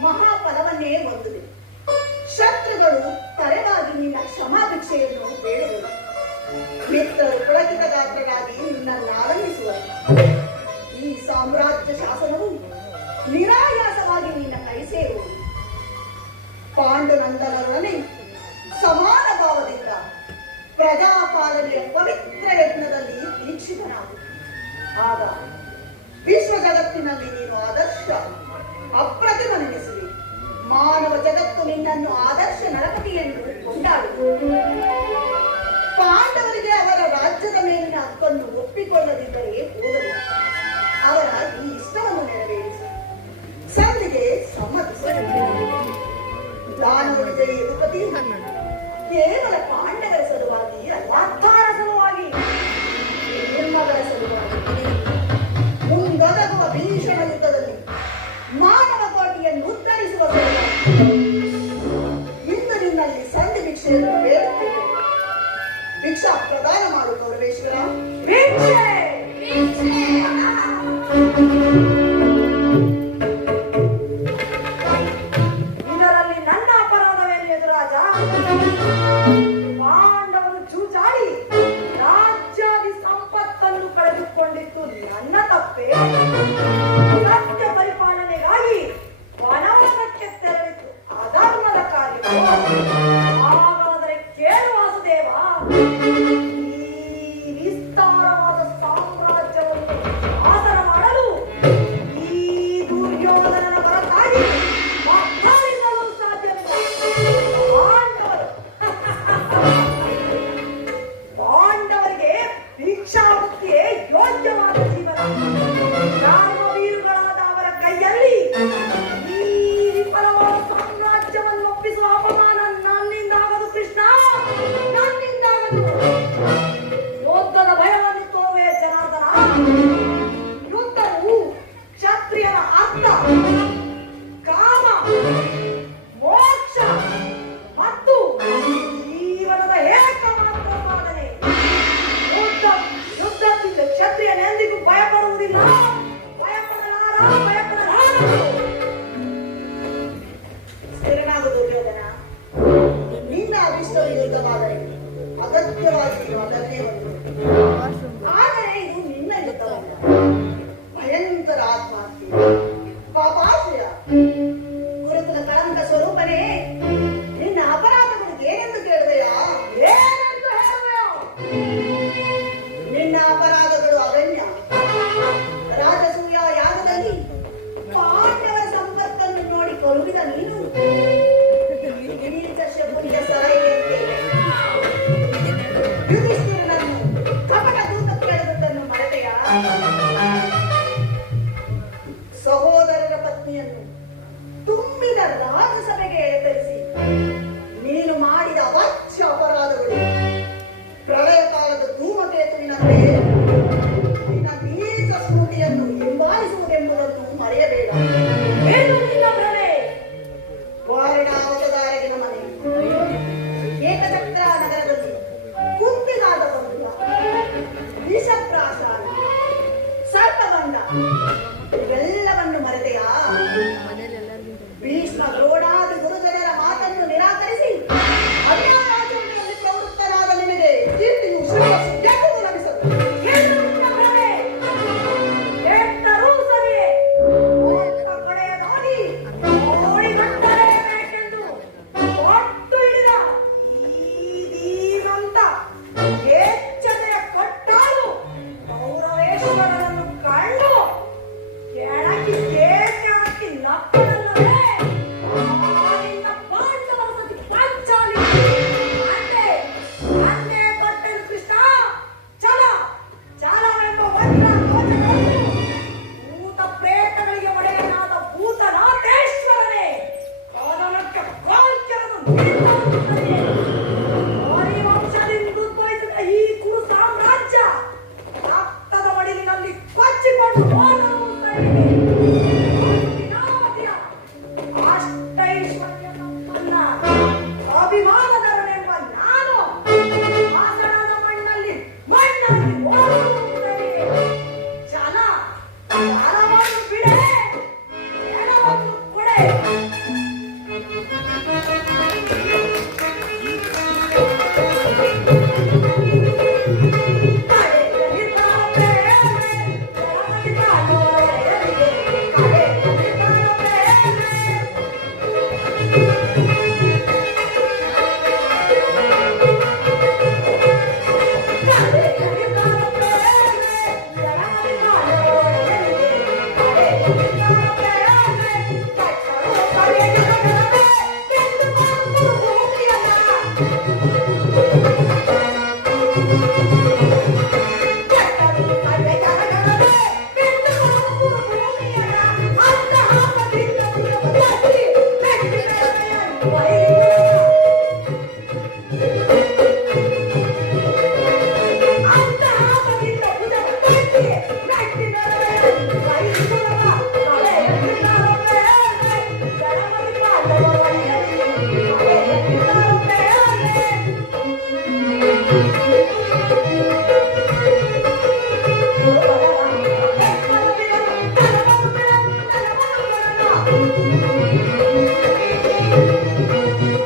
ಮಹಾಫಲವನ್ನೇ ಹೊಂದಿದೆ. ಶತ್ರುಗಳು ತಲೆಗಾಗಿ ನಿನ್ನ ಕ್ಷಮಾಭಿಕ್ಷೆಯನ್ನು ಬೇಡುವರು. ಮಿತ್ರರು ಪುಳಕಿತ ಗಾತ್ರರಾಗಿ ನಿನ್ನನ್ನು ಆರಂಭಿಸುವರು. ಈ ಸಾಮ್ರಾಜ್ಯ ಶಾಸನವು ನಿರಾಯಾಸವಾಗಿ ನಿನ್ನ ಕೈ ಸೇರುವುದು. ಪಾಂಡುನಂದನರೊಡನೆ ಸಮಾನ ಭಾವದಿಂದ ಪ್ರಜಾಪಾಲನೆಯ ಪವಿತ್ರ ಯಜ್ಞದಲ್ಲಿ ದೀಕ್ಷಿತನಾಗು. ಆಗ ವಿಶ್ವ ಜಗತ್ತಿನಲ್ಲಿ ನೀನು ಆದರ್ಶ ಅಪ್ರತಿಮನೆನಿಸುವೆ. ಮಾನವ ಜಗತ್ತು ನಿನ್ನನ್ನು ಆದರ್ಶ ನರಪತಿ ಎಂದು ಕೊಂಡಾಡುವುದು. ಪಾಂಡವರಿಗೆ ಅವರ ರಾಜ್ಯದ ಮೇಲಿನ ಹಕ್ಕನ್ನು ಒಪ್ಪಿಕೊಳ್ಳದಿದ್ದರೆ ಹೋದರು. ಅವರ ಈ ಇಷ್ಟವನ್ನು ನೆರವೇರಿಸು. ಸಂಧಿಗೆ ಸಮ್ಮತಿಸು. ದಾನವರಿಗೆ ಯದುಪತಿ ಕೇವಲ ಪಾಂಡವರ ಸಲುವಾಗಿ ಅಲ್ಲ, ಅರ್ಥಾರ ಸಲುವಾಗಿ, ನಿಮ್ಮಗಳ ಸಲುವಾಗಿ ಮುಂದೊದಗುವ ಭೀಷಣ ಯುದ್ಧದಲ್ಲಿ ಮಾನವ ಕೋಟಿಯನ್ನು ಉತ್ತರಿಸುವ ಸಲುವಾಗಿ ಇಂದು ನಿನ್ನಲ್ಲಿ ಸಂಧಿ ಭಿಕ್ಷೆಯನ್ನು ಬೇಡುತ್ತೇವೆ. ಭಿಕ್ಷಾ ಪ್ರದಾನ ಮಾಡು ಗೌರವೇಶ್ವರ. ಇದರಲ್ಲಿ ನನ್ನ ಅಪರಾಧವೇನು ಎದುರಾಜ? ಪಾಂಡವರು ಚೂಚಾಡಿ ರಾಜ್ಯಾದಿ ಸಂಪತ್ತನ್ನು ಕಳೆದುಕೊಂಡಿತ್ತು ನನ್ನ ತಪ್ಪೇ. ಸತ್ಯ ಪರಿಪಾಲನೆಗಾಗಿ ವನವನಕ್ಕೆ ತೆರಳಿತು ಹಾಗಾದರೆ ಕೇಳು ವಾಸುದೇವ, ಈ ವಿಸ್ತಾರವಾದ ಸಾಮ್ರಾಜ್ಯವನ್ನು ಆಸನ ಮಾಡಲು ಈ ದುರ್ಯೋಧನನ ಹೊರತಾಗಿ ಮತ್ತಾರಿಂದಲೂ ಸಾಧ್ಯವಿಲ್ಲ. ಪಾಂಡವರಿಗೆ ಭಿಕ್ಷಾವೃತ್ತಿಯೇ ಯೋಗ್ಯವಾದ ಜೀವನ. ಧರ್ಮವೀರುಗಳಾದ ಅವರ ಕೈಯಲ್ಲಿ ಈ ವಿಫಲವಾದ ಸಾಮ್ರಾಜ್ಯವನ್ನು ಒಪ್ಪಿಸುವ ಅಪಮಾನ ನನ್ನಿಂದಾಗದು ಕೃಷ್ಣ, ನನ್ನಿಂದಾಗದು. ಯುದ್ಧದ ಭಯವನ್ನು ತೋರುವೆ ಜನಾರ್ದನ. ಯುದ್ಧವು ಕ್ಷತ್ರಿಯನ ಅರ್ಥ, ಕಾಮ, ಮೋಕ್ಷ ಮತ್ತು ಜೀವನದ ಏಕಮಾತ್ರ ಸಾಧನೆ. ಯುದ್ಧದಿಂದ ಕ್ಷತ್ರಿಯನೆಂದಿಗೂ ಭಯಪಡುವುದಿಲ್ಲ, ಭಯಪಡಲಾರದು. ಸ್ಥಿರನಾಗು ದುರ್ಯೋಧನ. ನಿನ್ನ ಅಭಿಷ್ಟವು ಯುದ್ಧವಾದರೆ ಅಗತ್ಯವಾಗಿ ನೀನು ಅದನ್ನೇ ಹೊಂದು. ಆದರೆ ಇದು ನಿನ್ನ ಯುದ್ಧವಲ್ಲ, ಭಯಂಕರ ಆತ್ಮಹತ್ಯೆ, ಪಾಪಾಶಯ. ಗುರುಕುಲ ಕಳಂಕ ಸ್ವರೂಪನೇ, ನಿನ್ನ ಅಪರಾಧಗಳು ಏನೆಂದು ಕೇಳುವೆಯಾ? ಏನೆಂದು ಹೇಳುವೆಯೋ? ನಿನ್ನ ಅಪರಾಧಗಳು ಅಗಣ್ಯ. ರಾಜಸೂಯ ಯಾಗದಲ್ಲಿ ಪಾಂಡವರ ಸಂಪತ್ತನ್ನು ನೋಡಿ ಕೊರುಗಿದ ನೀನು ಶಕುನಿಯ ಸಲಹೆಯಂತೆ ಯುಧಿಷ್ಠಿರನನ್ನು ಕಪಟ ದೂತ ಕೇಳಿದುದನ್ನು ಮರೆತೆಯ? ಸಹೋದರರ ಪತ್ನಿಯನ್ನು ತುಂಬಿದ ರಾಜಸಭೆಗೆ ಎಳೆತರಿಸಿ ನೀನು ಮಾಡಿದ ಅವಾಚ್ಯ ಅಪರಾಧಗಳು ಪ್ರಳಯ ಕಾಲದ ಧೂಮಕೇತುವಿನಂತೆ ನಿನ್ನ ನೀಚ ಸ್ಮೃತಿಯನ್ನು ಹಿಂಬಾಲಿಸುವುದೆಂಬುದನ್ನು ಮರೆಯಬೇಡ. ಏನು ನಿನ್ನ ಭ್ರಮೆ? ವಾರಣಾವತಗಾರಗಿನ ಮನೆ, ಏಕಚಕ್ರ ನಗರದಲ್ಲಿ ಕುಂತಿಗಾದ ಬಂಧುವ, ವಿಷಪ್ರಾಶಾನ, ಸರ್ಪಗಂಡ ಇವೆಲ್ಲವನ್ನು ಮರೆತೆಯಾ? ಭೀಷ್ಮ ದ್ರೋಣಾದಿ ಗುರುಜನರ ಮಾತನ್ನು ನಿರಾಕರಿಸಿ ಅನ್ಯಾಯಾಚರಣೆಯಲ್ಲಿ ಪ್ರವೃತ್ತರಾದ ನಿನಗೆ ಕೀರ್ತಿಯು ಶ್ರೇಯಸ್ಸು ಯಾಕೂ ಲಭಿಸದು. ಏನು ನಿನ್ನ ಭ್ರಮೆ? ಕೆಟ್ಟರೂ ಸರಿಯೇ, ಒಟ್ಟ ಕಡೆಯದಾಗಿ ಓಡಿಗಟ್ಟಲೇಬೇಕೆಂದು ಒಟ್ಟು ಹಿಡಿದ ಈ ಧೀರಂತ ಎಚ್ಚತೆಯ ಕಟ್ಟಾಳು ಕೌರವೇಶ್ವರನನ್ನು ಕಂಡು ಕೆಳಕಿ ಕೇಕೆ ನಕ್ಕನಲ್ಲವೇ ನಿನ್ನ ಪಾಂಡವರ ಸತಿ ಪಾಂಚಾಲಿ ಅಂದೇ ಕೊಟ್ಟೆನು ಕೃಷ್ಣ. ಚಲ ಚಲವೆಂಬ ವಜ್ರ ಧ್ವಜಗಳನ್ನು ಭೂತ ಪ್ರೇತಗಳಿಗೆ ಒಡೆಯನಾದ ಭೂತನಾಥೇಶ್ವರನೇ ಕದನಕ್ಕೆ ಕಾಲ್ಕೆರನ್ನು ಹರಿವಂಶದಿಂದ ಉದ್ಭವಿಸಿದ ಈ ಕುರು ಸಾಮ್ರಾಜ್ಯ ರಕ್ತದ ಮಡಿಲಿನಲ್ಲಿ ಕೊಚ್ಚಿಕೊಂಡು ಹೋದರೂ ಸರಿಯೇ. ವಿನಾದಿಯ ಅಷ್ಟೈಶ್ವರ್ಯ ಸಂಪನ್ನ ಅಭಿಮಾನಧರನೆಂಬ ನಾನು ಹಾಸನದ ಮಣ್ಣಲ್ಲಿ ಓಡುವುದು ಸರಿಯೇ. ಜಲವನ್ನು ಬಿಡೆ, ಜಲವನ್ನು ಕೊಡೆ. Thank you.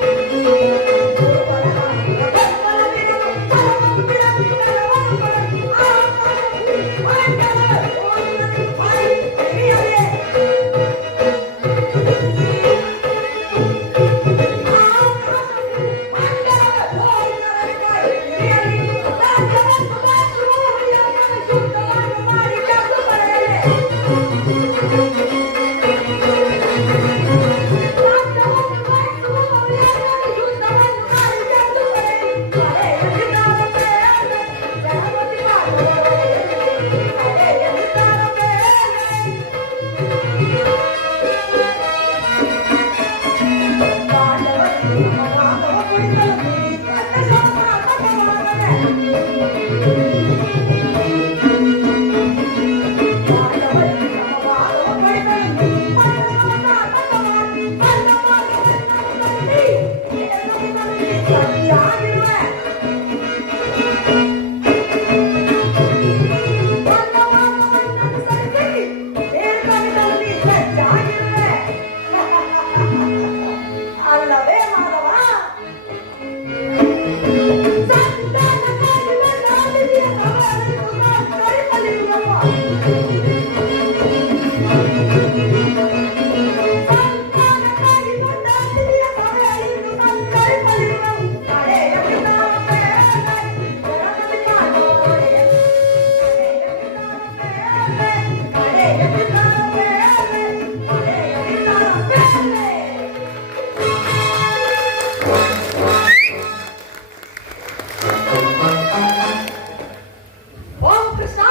ಓಂ ಕೃಷ್ಣ,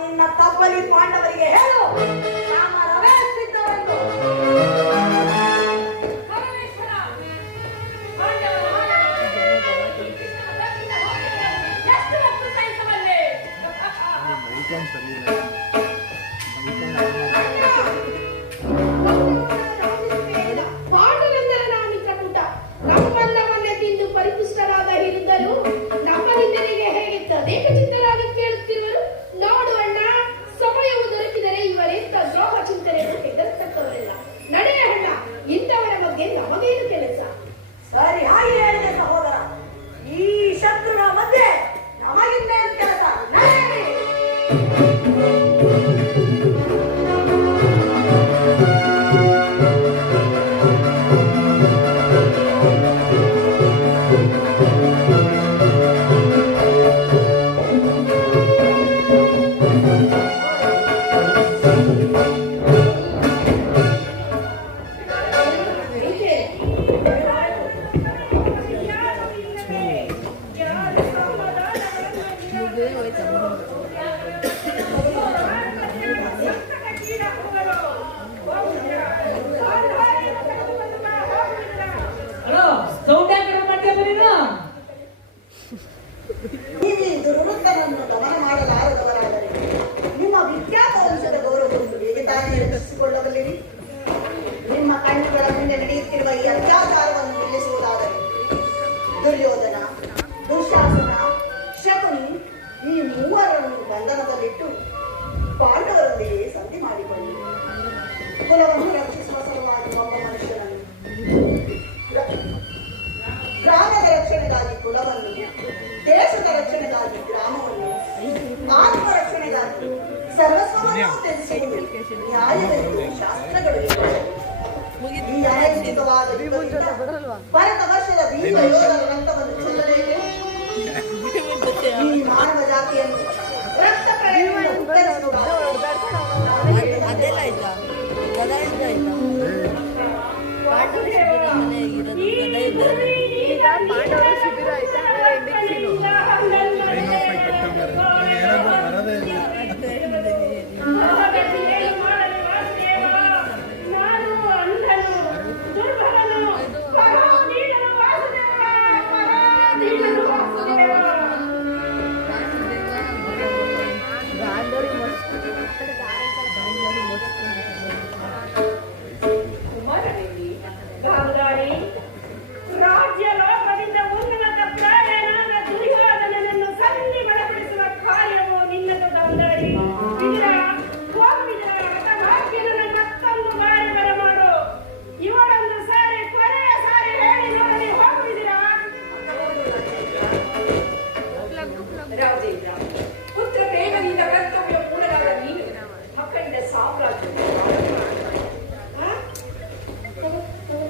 ನಿನ್ನ ತಪ್ಪಲಿ ಪಾಂಡವರಿಗೆ ಹೇಳು, ರಾಮ ರವೇ ಸಿದ್ಧವೆಂದು. ಪರಮೇಶ್ವರ, ಪಾಂಡವರ ಮಾನವರಿಗೆ ಈ ಕೃಷ್ಣನ ದರ್ಶನ ಹೋಗಿದರೆ ಎಷ್ಟು ಹೊತ್ತು ಸಹಿಸಬಲ್ಲೆ? ಪಾಂಡವೆಂದರೆ ನಾನು ಮಿತ್ರಕೂಟ. ನಮ್ಮನ್ನವನ್ನೇ ತಿಂದು ಪರಿಪುಷ್ಟರಾದ ಹಿರಿದರು ನಮ್ಮ ನಿಂದನೆಗೆ ಹೇಗೆ ತದೇಕ ಚಿತ್ತರಾಗಿ ಕೇಳುತ್ತಿರುವರು. ನೋಡು ಅಣ್ಣ, ಸಮಯವು ದೊರಕಿದರೆ ಇವರೆಂತ ದ್ರೋಹ ಚಿಂತನೆಯನ್ನು ಹೆದರ್ತಕ್ಕವರೆಲ್ಲ. ನಡೆಯ ಅಣ್ಣ, ಇಂಥವರ ಬಗ್ಗೆ ನಮಗೇನು ಕೆಲಸ? ಸರಿ, ಹಾಗೆ ಹೇಳಿದೆ ಸಹೋದರ. ಈ ಶತ್ರುಗಳ ಮಧ್ಯೆ ನಮಗಿನ್ನೇನು ಕೆಲಸ? ನಡೆಯಿರಿ. ನೀವು ಈ ದುರ್ವೃತ್ತವನ್ನು ದಮನ ಮಾಡಲಾರದವರಾದರೆ ನಿಮ್ಮ ವಿಖ್ಯಾತ ವಂಶದ ಗೌರವವನ್ನು ಹೇಗೆ ತಾನೇ ರಕ್ಷಿಸಿಕೊಳ್ಳಬಲ್ಲಿರಿ? ನಿಮ್ಮ ಕಣ್ಣುಗಳ ಮುಂದೆ ನಡೆಯುತ್ತಿರುವ ಈ ಅತ್ಯಾಚಾರವನ್ನು ನಿಲ್ಲಿಸುವುದಾದರೆ ದುರ್ಯೋಧನ, ದುಶ್ಯಾಸನ, ಶಕುನಿ ಈ ಮೂವರನ್ನು ಬಂಧನದಲ್ಲಿಟ್ಟು ಪಾಂಡವರೊಂದಿಗೆ ಸಂಧಿ ಮಾಡಿಕೊಳ್ಳಿ. ಕುಲವನ್ನು ರಕ್ಷಿಸುವ ಸಲುವಾಗಿ ಒಬ್ಬ ಮನುಷ್ಯನನ್ನು, ಗ್ರಾಮದ ರಕ್ಷಣೆಗಾಗಿ ಕುಲವನ್ನು, ದೇಶದ ರಕ್ಷಣೆಗಾಗಿ ಗ್ರಾಮವನ್ನು, ಆತ್ಮ ರಕ್ಷಣೆಗಾಗಿ ಸರ್ವಸ್ವವನ್ನು ತ್ಯಜಿಸಿಕೊಂಡು ನ್ಯಾಯವೆಂದು ಶಾಸ್ತ್ರಗಳು ಹೇಳಿವೆ. ಈ ಅನೈತಿಕವಾದ ಯುಗದಿಂದ ಭರತ ವರ್ಷದ ವೀರ ಯೋಧರ ರಕ್ತವನ್ನು ಚೆಲ್ಲಲೇಕೆ? ಈ ಮಾನವ ಜಾತಿಯನ್ನು ರಕ್ತ ಪ್ರಳಯದಿಂದ ಉತ್ತರಿಸುವ ಅದೆಲ್ಲ ಆಯ್ತಾ ಗದ ಇದ್ದ ಆಯ್ತಾ ಪಾಂಡವರ ಶಿಬಿರ ಮನೆ ಇರೋದು ಗದ ಇದ್ದಾರೆ ಈಗ ಪಾಂಡವರ ಶಿಬಿರ ಆಯ್ತಾ ಕುಮಾರವೇಲಿ, ಗಾಂಧಾರಿ, ರಾಜ್ಯ ಲೋಕದಿಂದ ಉನ್ನತ ಪ್ರಾಯನಾದ ದುರ್ಯೋಧನನನ್ನು ಸಂಧಿ ಬಲಪಡಿಸುವ ಕಾರ್ಯವು ನಿನ್ನದು ಗಾಂಧಾರಿ. ಇದರ ಹೋಗಿದರ ಹಠಭಾಗ್ಯನನ್ನು ಮತ್ತೊಂದು ಬಾರಿ ಬರಮಾಡು. ಇವಳೊಂದು ಸಾರಿ ಕೊನೆಯ ಸಾರಿ ಹೇಳಿ ನೋಡಿ, ಹೋಗುವಿದಿರಾ? ರಾಜೇಂದ್ರ, ಪುತ್ರ ಪ್ರೇಮದಿಂದ ಕರ್ತವ್ಯ ಮೂಡಲಾದ ನೀನು ಅಖಂಡ ಸಾಮ್ರಾಜ್ಯ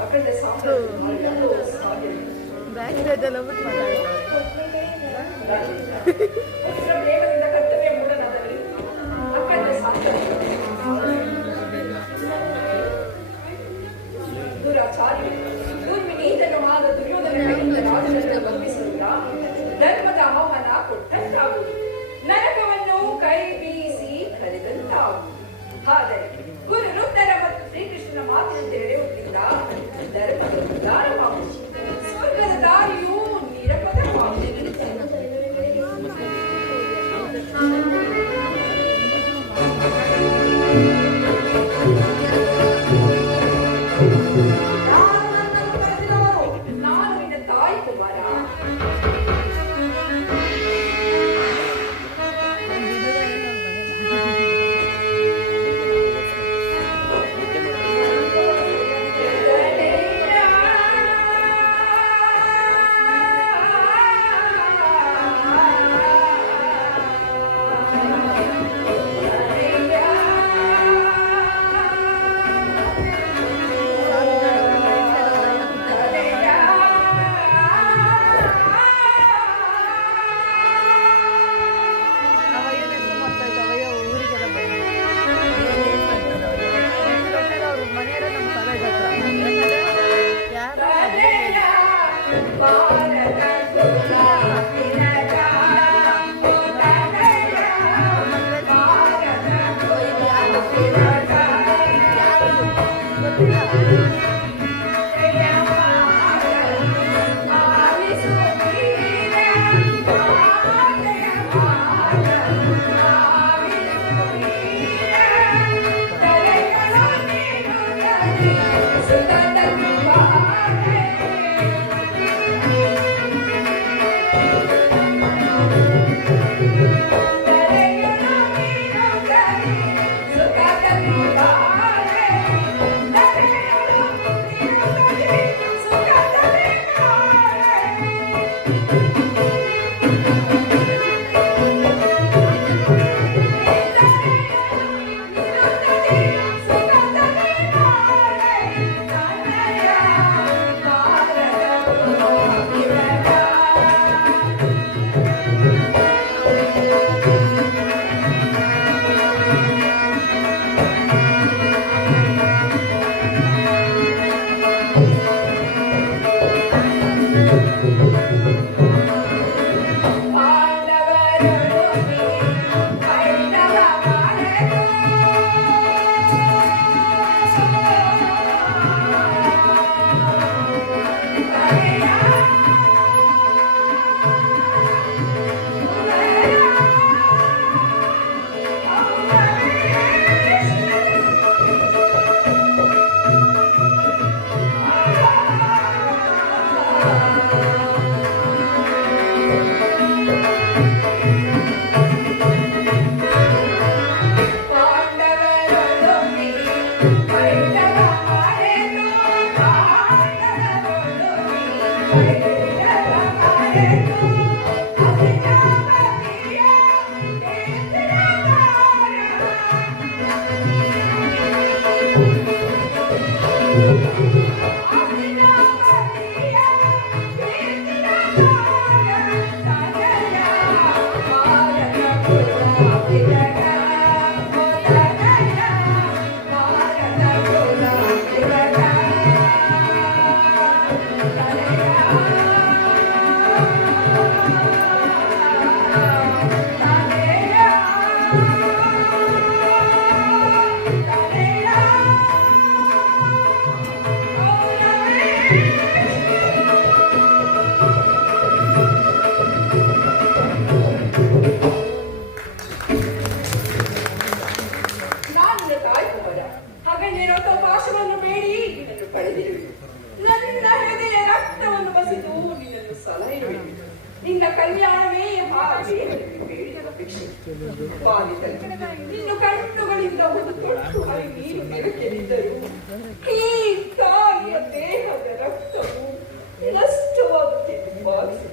ಅಖಂಡ ಸಾಮ್ರಾಜ್ಯ ಬ್ಯಾಕ್ ಸೈಡ್ ಎಲ್ಲ ಬಿಟ್ಟು ಮಾತಾಡ್ತಾರೆ ಪುತ್ರ ಪ್ರೇಮದಿಂದ ಕರ್ತವ್ಯ ಮೂಡಲಾದ ನೀನು ಅಖಂಡ ಸಾಮ್ರಾಜ್ಯ ದುರಾಚಾರ್ಯ ದುರ್ವಿನೀತನವಾದ ದುರ್ಯೋಧನ ಕೈಯಿಂದ ರಾಜನನ್ನು ಬಂಧಿಸುವುದ ಧರ್ಮದ ಆಹ್ವಾನ ಕೊಟ್ಟಂತಾಗುವುದು, ನರಕವನ್ನು ಕೈ ಬೀಸಿ ಕರೆದಂತಾಗುವುದು. ಆದರೆ ಗುರು ವೃದ್ಧರ ಮತ್ತು ಶ್ರೀಕೃಷ್ಣನ ಮಾತಿನಂತೆ ನಡೆಯುವುದರಿಂದ ಧರ್ಮದ ಉದ್ಧಾರವಾಗುವುದು, ಸ್ವರ್ಗದ ದಾರಿಯೂ ನಿರಪದವಾಗುವುದು. ನಾನು ನಿನ್ನ ತಾಯಿ ಕುಮಾರ. ನಿನ್ನ ಕಲ್ಯಾಣವೇ ಹಾಗೆ ಬೇಡಿದ ಭಿಕ್ಷೆ ನಿನ್ನ ಕಣ್ಣುಗಳಿಂದ ಒಂದು ತೊಟ್ಟು ಹರಿ ನೀರು ಬೆಳಕೆದ್ದರು ಈ ತಾಯಿಯ ದೇಹದ ರಕ್ತವು ನಷ್ಟವಾಗುತ್ತಿದ್ದು ಭಾವಿಸಿ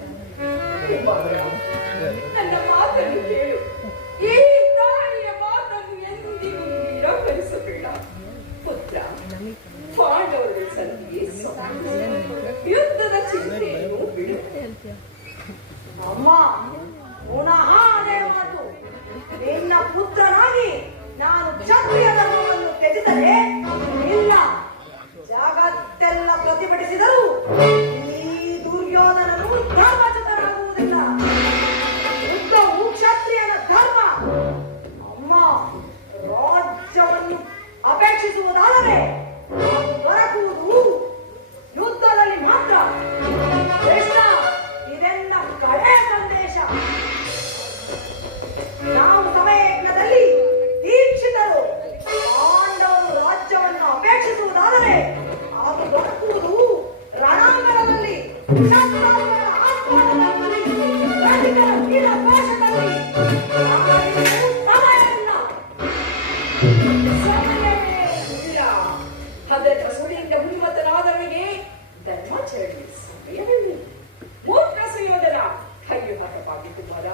ನನ್ನ ಮಾತನ್ನು ಕೇಳು. ಈ ತಾಯಿಯ ಮಾತನ್ನು ಎಂದಿಗೂ ನಿರಾಕರಿಸಬೇಡ ಪುತ್ರ. ಪಾಂಡವರು ಸಂಧಿಯೇ ಯುದ್ಧದ ಚಿಂತೆಯನ್ನು ಬಿಡು. ಅಮ್ಮ ಪುನಃ ಅದೇ ಮಾತು. ನಿನ್ನ ಪುತ್ರನಾಗಿ ನಾನು ಕ್ಷತ್ರಿಯ ಧರ್ಮವನ್ನು ತ್ಯಜಿಸದೆ ಇಲ್ಲ. ಜಗತ್ತೆಲ್ಲ ಪ್ರತಿಭಟಿಸಿದರೂ ಈ ದುರ್ಯೋಧನನು ಧರ್ಮಚ್ಯುತನಾಗುವುದಿಲ್ಲ. ಯುದ್ಧವು ಕ್ಷತ್ರಿಯನ ಧರ್ಮ. ಅಮ್ಮ ರಾಜ್ಯವನ್ನು ಅಪೇಕ್ಷಿಸುವುದಾದರೆ ಅದು ದೊರಕುವುದು ಯುದ್ಧದಲ್ಲಿ ಮಾತ್ರ. ಕೃಷ್ಣ, ಇದೆನ್ನ ಕಡೆ ಸಂದೇಶ. ನಾವು ಸಮಯಜ್ಞದಲ್ಲಿ ದೀಕ್ಷಿತರು. ಪಾಂಡವರು ರಾಜ್ಯವನ್ನು ಅಪೇಕ್ಷಿಸುವುದಾದರೆ ಅದು ದೊರಕುವುದು ರಣಾಂಗಣದಲ್ಲಿ, ಶಸ್ತ್ರಾಸ್ತ್ರಗಳ ಆಸ್ವಾದನದಲ್ಲಿ, ರಸಿಕರ ವೀರಘೋಷದಲ್ಲಿ. ಸಮಯವೇ ಇಲ್ಲ. ಅದರ ಸುಳಿಯಿಂದ ಉನ್ಮತನಾದವನಿಗೆ ಧರ್ಮಾಚರಣೆ ಸಮಯವಿಲ್ಲ. ಮೂರ್ಖ ಸುಯೋಧನ ಕೈಯು ಹಠವಾಗಿದ್ದು ಮರ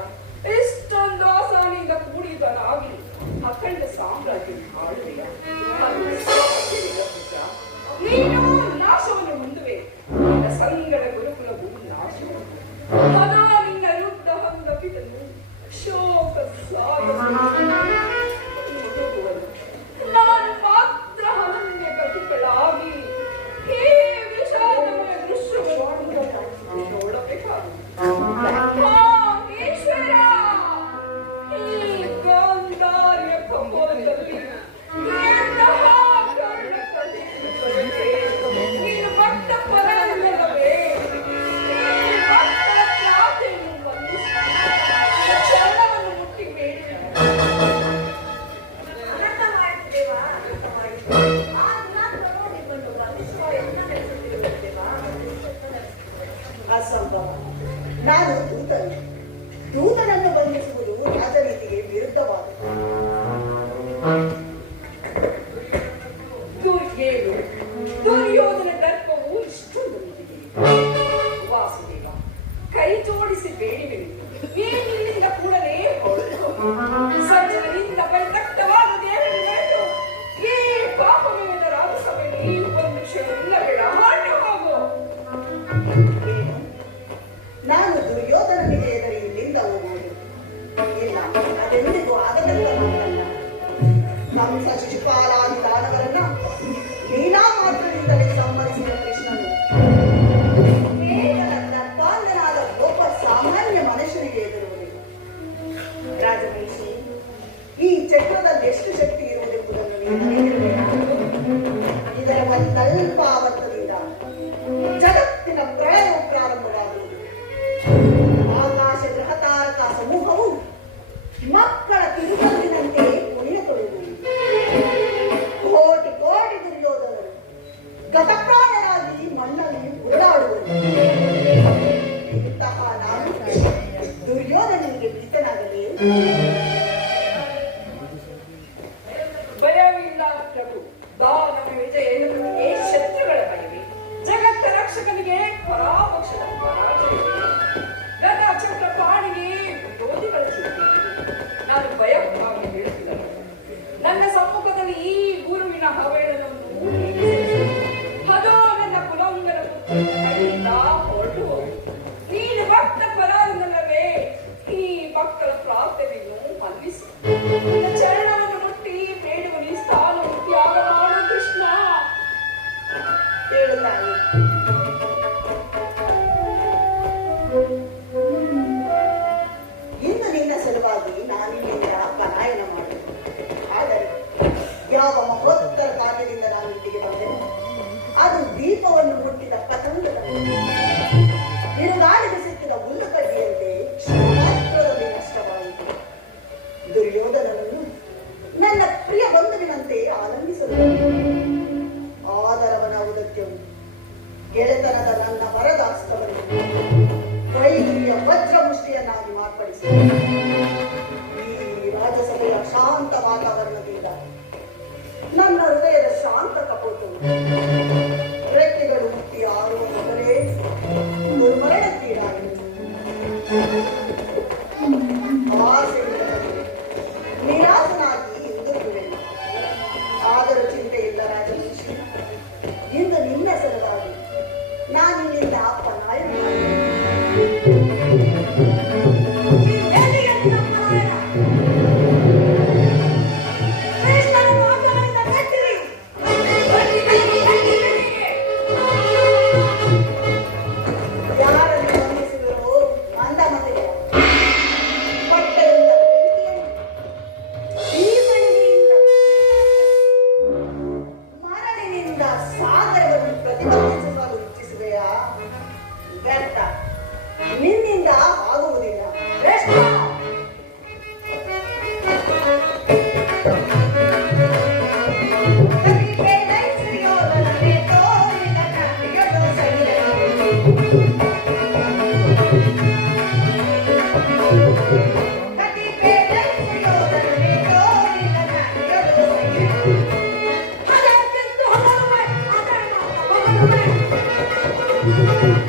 ಎಷ್ಟೊಂದು ಆಸಾನಿಯಿಂದ ಕೂಡಿದನಾಗಿ ಅಖಂಡ ಸಾಮ್ರಾಜ್ಯ ಆಳುವೆಯ. ನೀನು ನಾಶವನ್ನು ಹೊಂದುವೆ. ಸಂಗಡ ಗುರುಕುಲ ಭೂಮಿ ಅಸಂಭವ. ನಾನು ದೂತನು. ದೂತನನ್ನು ಬಂಧಿಸುವುದು ರಾಜನೀತಿಗೆ ವಿರುದ್ಧವಾದದ್ದು. ದುರ್ಯೋಧನ ದರ್ಪವು ಇಷ್ಟೊಂದು ಮೀರಿದೆ. ವಾಸುದೇವ, ಕೈ ಜೋಡಿಸಿ ಬೇಡಿವೆನು, ಏನಿಲ್ಲಿಂದ ಕೂಡಲೇ ಹೊರಟು ಸಜ್ಜನರಿಂದ ಪರಿತಕ್ತವಾದ ದೇಹಗಳು ಏ ಪಾಪವೇದ ರಾಜಸಭೆಯಲ್ಲಿ ಒಂದು ಕ್ಷಣವಿಲ್ಲ ಬೇಡ, ಹೊರಟು ಹೋಗು. ನಾನು ದುರ್ಯೋಧನನಿಗೆ ಎದುರು ಇಲ್ಲಿಂದ ಹೋಗುವುದು ಇಲ್ಲ, ಅದೆಂದಿಗೂ ಆಗದಂತ ಮಾತಲ್ಲ. ಕಂಸ ಶಿಶುಪಾಲಾದಿ ದಾನವರನ್ನ ಲೀಲಾ ಮಾತ್ರದಿಂದಲೇ ಸಂಹರಿಸಿದ ಕೃಷ್ಣನು ಕೇವಲ ದರ್ಪಾಂಧನಾದ ಒಬ್ಬ ಸಾಮಾನ್ಯ ಮನುಷ್ಯನಿಗೆ ಎದುರುವುದಿಲ್ಲ. ರಾಜಮಹಿಷಿ, ಈ ಚಕ್ರದಲ್ಲಿ ಎಷ್ಟು ಶಕ್ತಿ ಇರುವುದೆಂಬುದನ್ನು ನೀವು ತಿಳಿದಿರಬೇಕು. ಇದರ ಒಂದಲ್ಪ ಆವರ್ತದಿಂದ ಜಗತ್ತಿನ ಪ್ರಳಯವು ಪ್ರಾರಂಭವಾಗುವುದು. ಆಕಾಶ ಗ್ರಹತಾರಕ ಸಮೂಹವು ಮಕ್ಕಳ ತಿರುಗಲ್ಲಿನಂತೆ ಕುಣಿಯತೊಡಗುವುದು. ಕೋಟಿ ಕೋಟಿ ದುರ್ಯೋಧನರು ಗತಪ್ರಾಯರಾಗಿ ಮಣ್ಣಲ್ಲಿ ಓಡಾಡುವರು. ಇಂತಹ ನಾನು ದುರ್ಯೋಧನನಿಗೆ ಪ್ರೀತನಾಗಲಿ. ಭಯವಿಲ್ಲ ಪ್ರಭು, ದಾನವ ವಿಜಯ ಎನ್ನುವುದಕ್ಕೆ ಶತ್ರುಗಳ ಭಯವೇ, ಜಗತ್ತ ರಕ್ಷಕನಿಗೆ ಪರಾಪಕ್ಷದ ಪರಾಜಯವೇ, ಗದ ಚಕ್ರ ಪಾಣಿಗೆ ವಿರೋಧಿಗಳ ಚಿಂತೆ. ನಾನು ಭಯಭಾವನೆ ಹೇಳುತ್ತಿಲ್ಲ. ನನ್ನ ಸಮ್ಮುಖದಲ್ಲಿ ಈ ಗುರುವಿನ ಹವೇಳನನ್ನು ಅದೋ ನನ್ನ ಕುಲಂಗನ ಕೈಯಿಂದ ಹೊರಟು ಹೋಗು. ನೀನು ಭಕ್ತ ಪರಾಧನವೇ, ಈ ಭಕ್ತರ ಪ್ರಾರ್ಥನೆಯನ್ನು ಮನ್ನಿಸು. ನನ್ನ ಚರಣವನ್ನು ಮುಟ್ಟಿ ಬೇಡುವ ನೀ ಸ್ಥಾನ ತ್ಯಾಗ ಮಾಡು ಕೃಷ್ಣ. ಹೇಳುತ್ತಾನೆ. ಇಂದು ನಿನ್ನ ಸಲುವಾಗಿ ನಾನಿಲ್ಲಿಂದ ಪಲಾಯನ ಮಾಡುವುದು. ಆದರೆ ಯಾವ ಮಹೋತ್ತರ ಕಾರ್ಯದಿಂದ ನಾನು ಇಲ್ಲಿಗೆ ಬಂದೆನು, ಅದು ದೀಪವನ್ನು ಮುಟ್ಟಿದ ಪತಂಗದಂತೆ, ಬಿರುಗಾಳಿಗೆ ಸಿಕ್ಕಿದ ಹುಲ್ಲುಕಡ್ಡಿಯಂತೆ ಕ್ಷಣಮಾತ್ರದಲ್ಲಿ ನಷ್ಟವಾಯಿತು. ದುರ್ಯೋಧನನನ್ನು ನನ್ನ ಪ್ರಿಯ ಬಂಧುವಿನಂತೆ ಆನಂದಿಸಲು ಆದರವನ ಔದತ್ಯವು ಗೆಳೆತನದ ನನ್ನ ವರದಾಸ್ತವನ್ನು ವೈದ್ಯ ವಜ್ರಮುಷ್ಟಿಯನ್ನಾಗಿ ಮಾರ್ಪಡಿಸಿ ಈ ರಾಜಸಭೆಯ ಶಾಂತ ವಾತಾವರಣದಿಂದ ನನ್ನ ಹೃದಯದ ಶಾಂತ ಕಪೋಟವು ರೆಕ್ಕೆಗಳು ಮುಟ್ಟಿ ಆರುವ ಮೊದಲೇ ದುರ್ಮರಣಕ್ಕೀಡಾಗಿದೆ. ಆಸೆಯಿಲ್ಲದೆ ನಿರಾಸನಾಗಿ ಹಿಂದಿರುಗುವೆನು. ಆದರೂ ಚಿಂತೆ ಇಲ್ಲ ರಾಜಮಹಿಷಿ, ಇಂದು ನಿನ್ನ ಸಲುವಾಗಿ ನಾನಿಲ್ಲಿಂದ ಪಲಾಯನ ಯಾರನ್ನು ಬಂಧಿಸಿದರೋ ಅಂದ ಮತಿಗೆ ಬಟ್ಟೆಯಿಂದ ಮರಳಿನಿಂದ ಸಾಗರವನ್ನು ಪ್ರತಿಬಂಧಿಸಲು ಇಚ್ಛಿಸುವೆಯಾ? ವ್ಯರ್ಥ, ನಿನ್ನಿಂದ ಆಗುವುದಿಲ್ಲ. Thank you.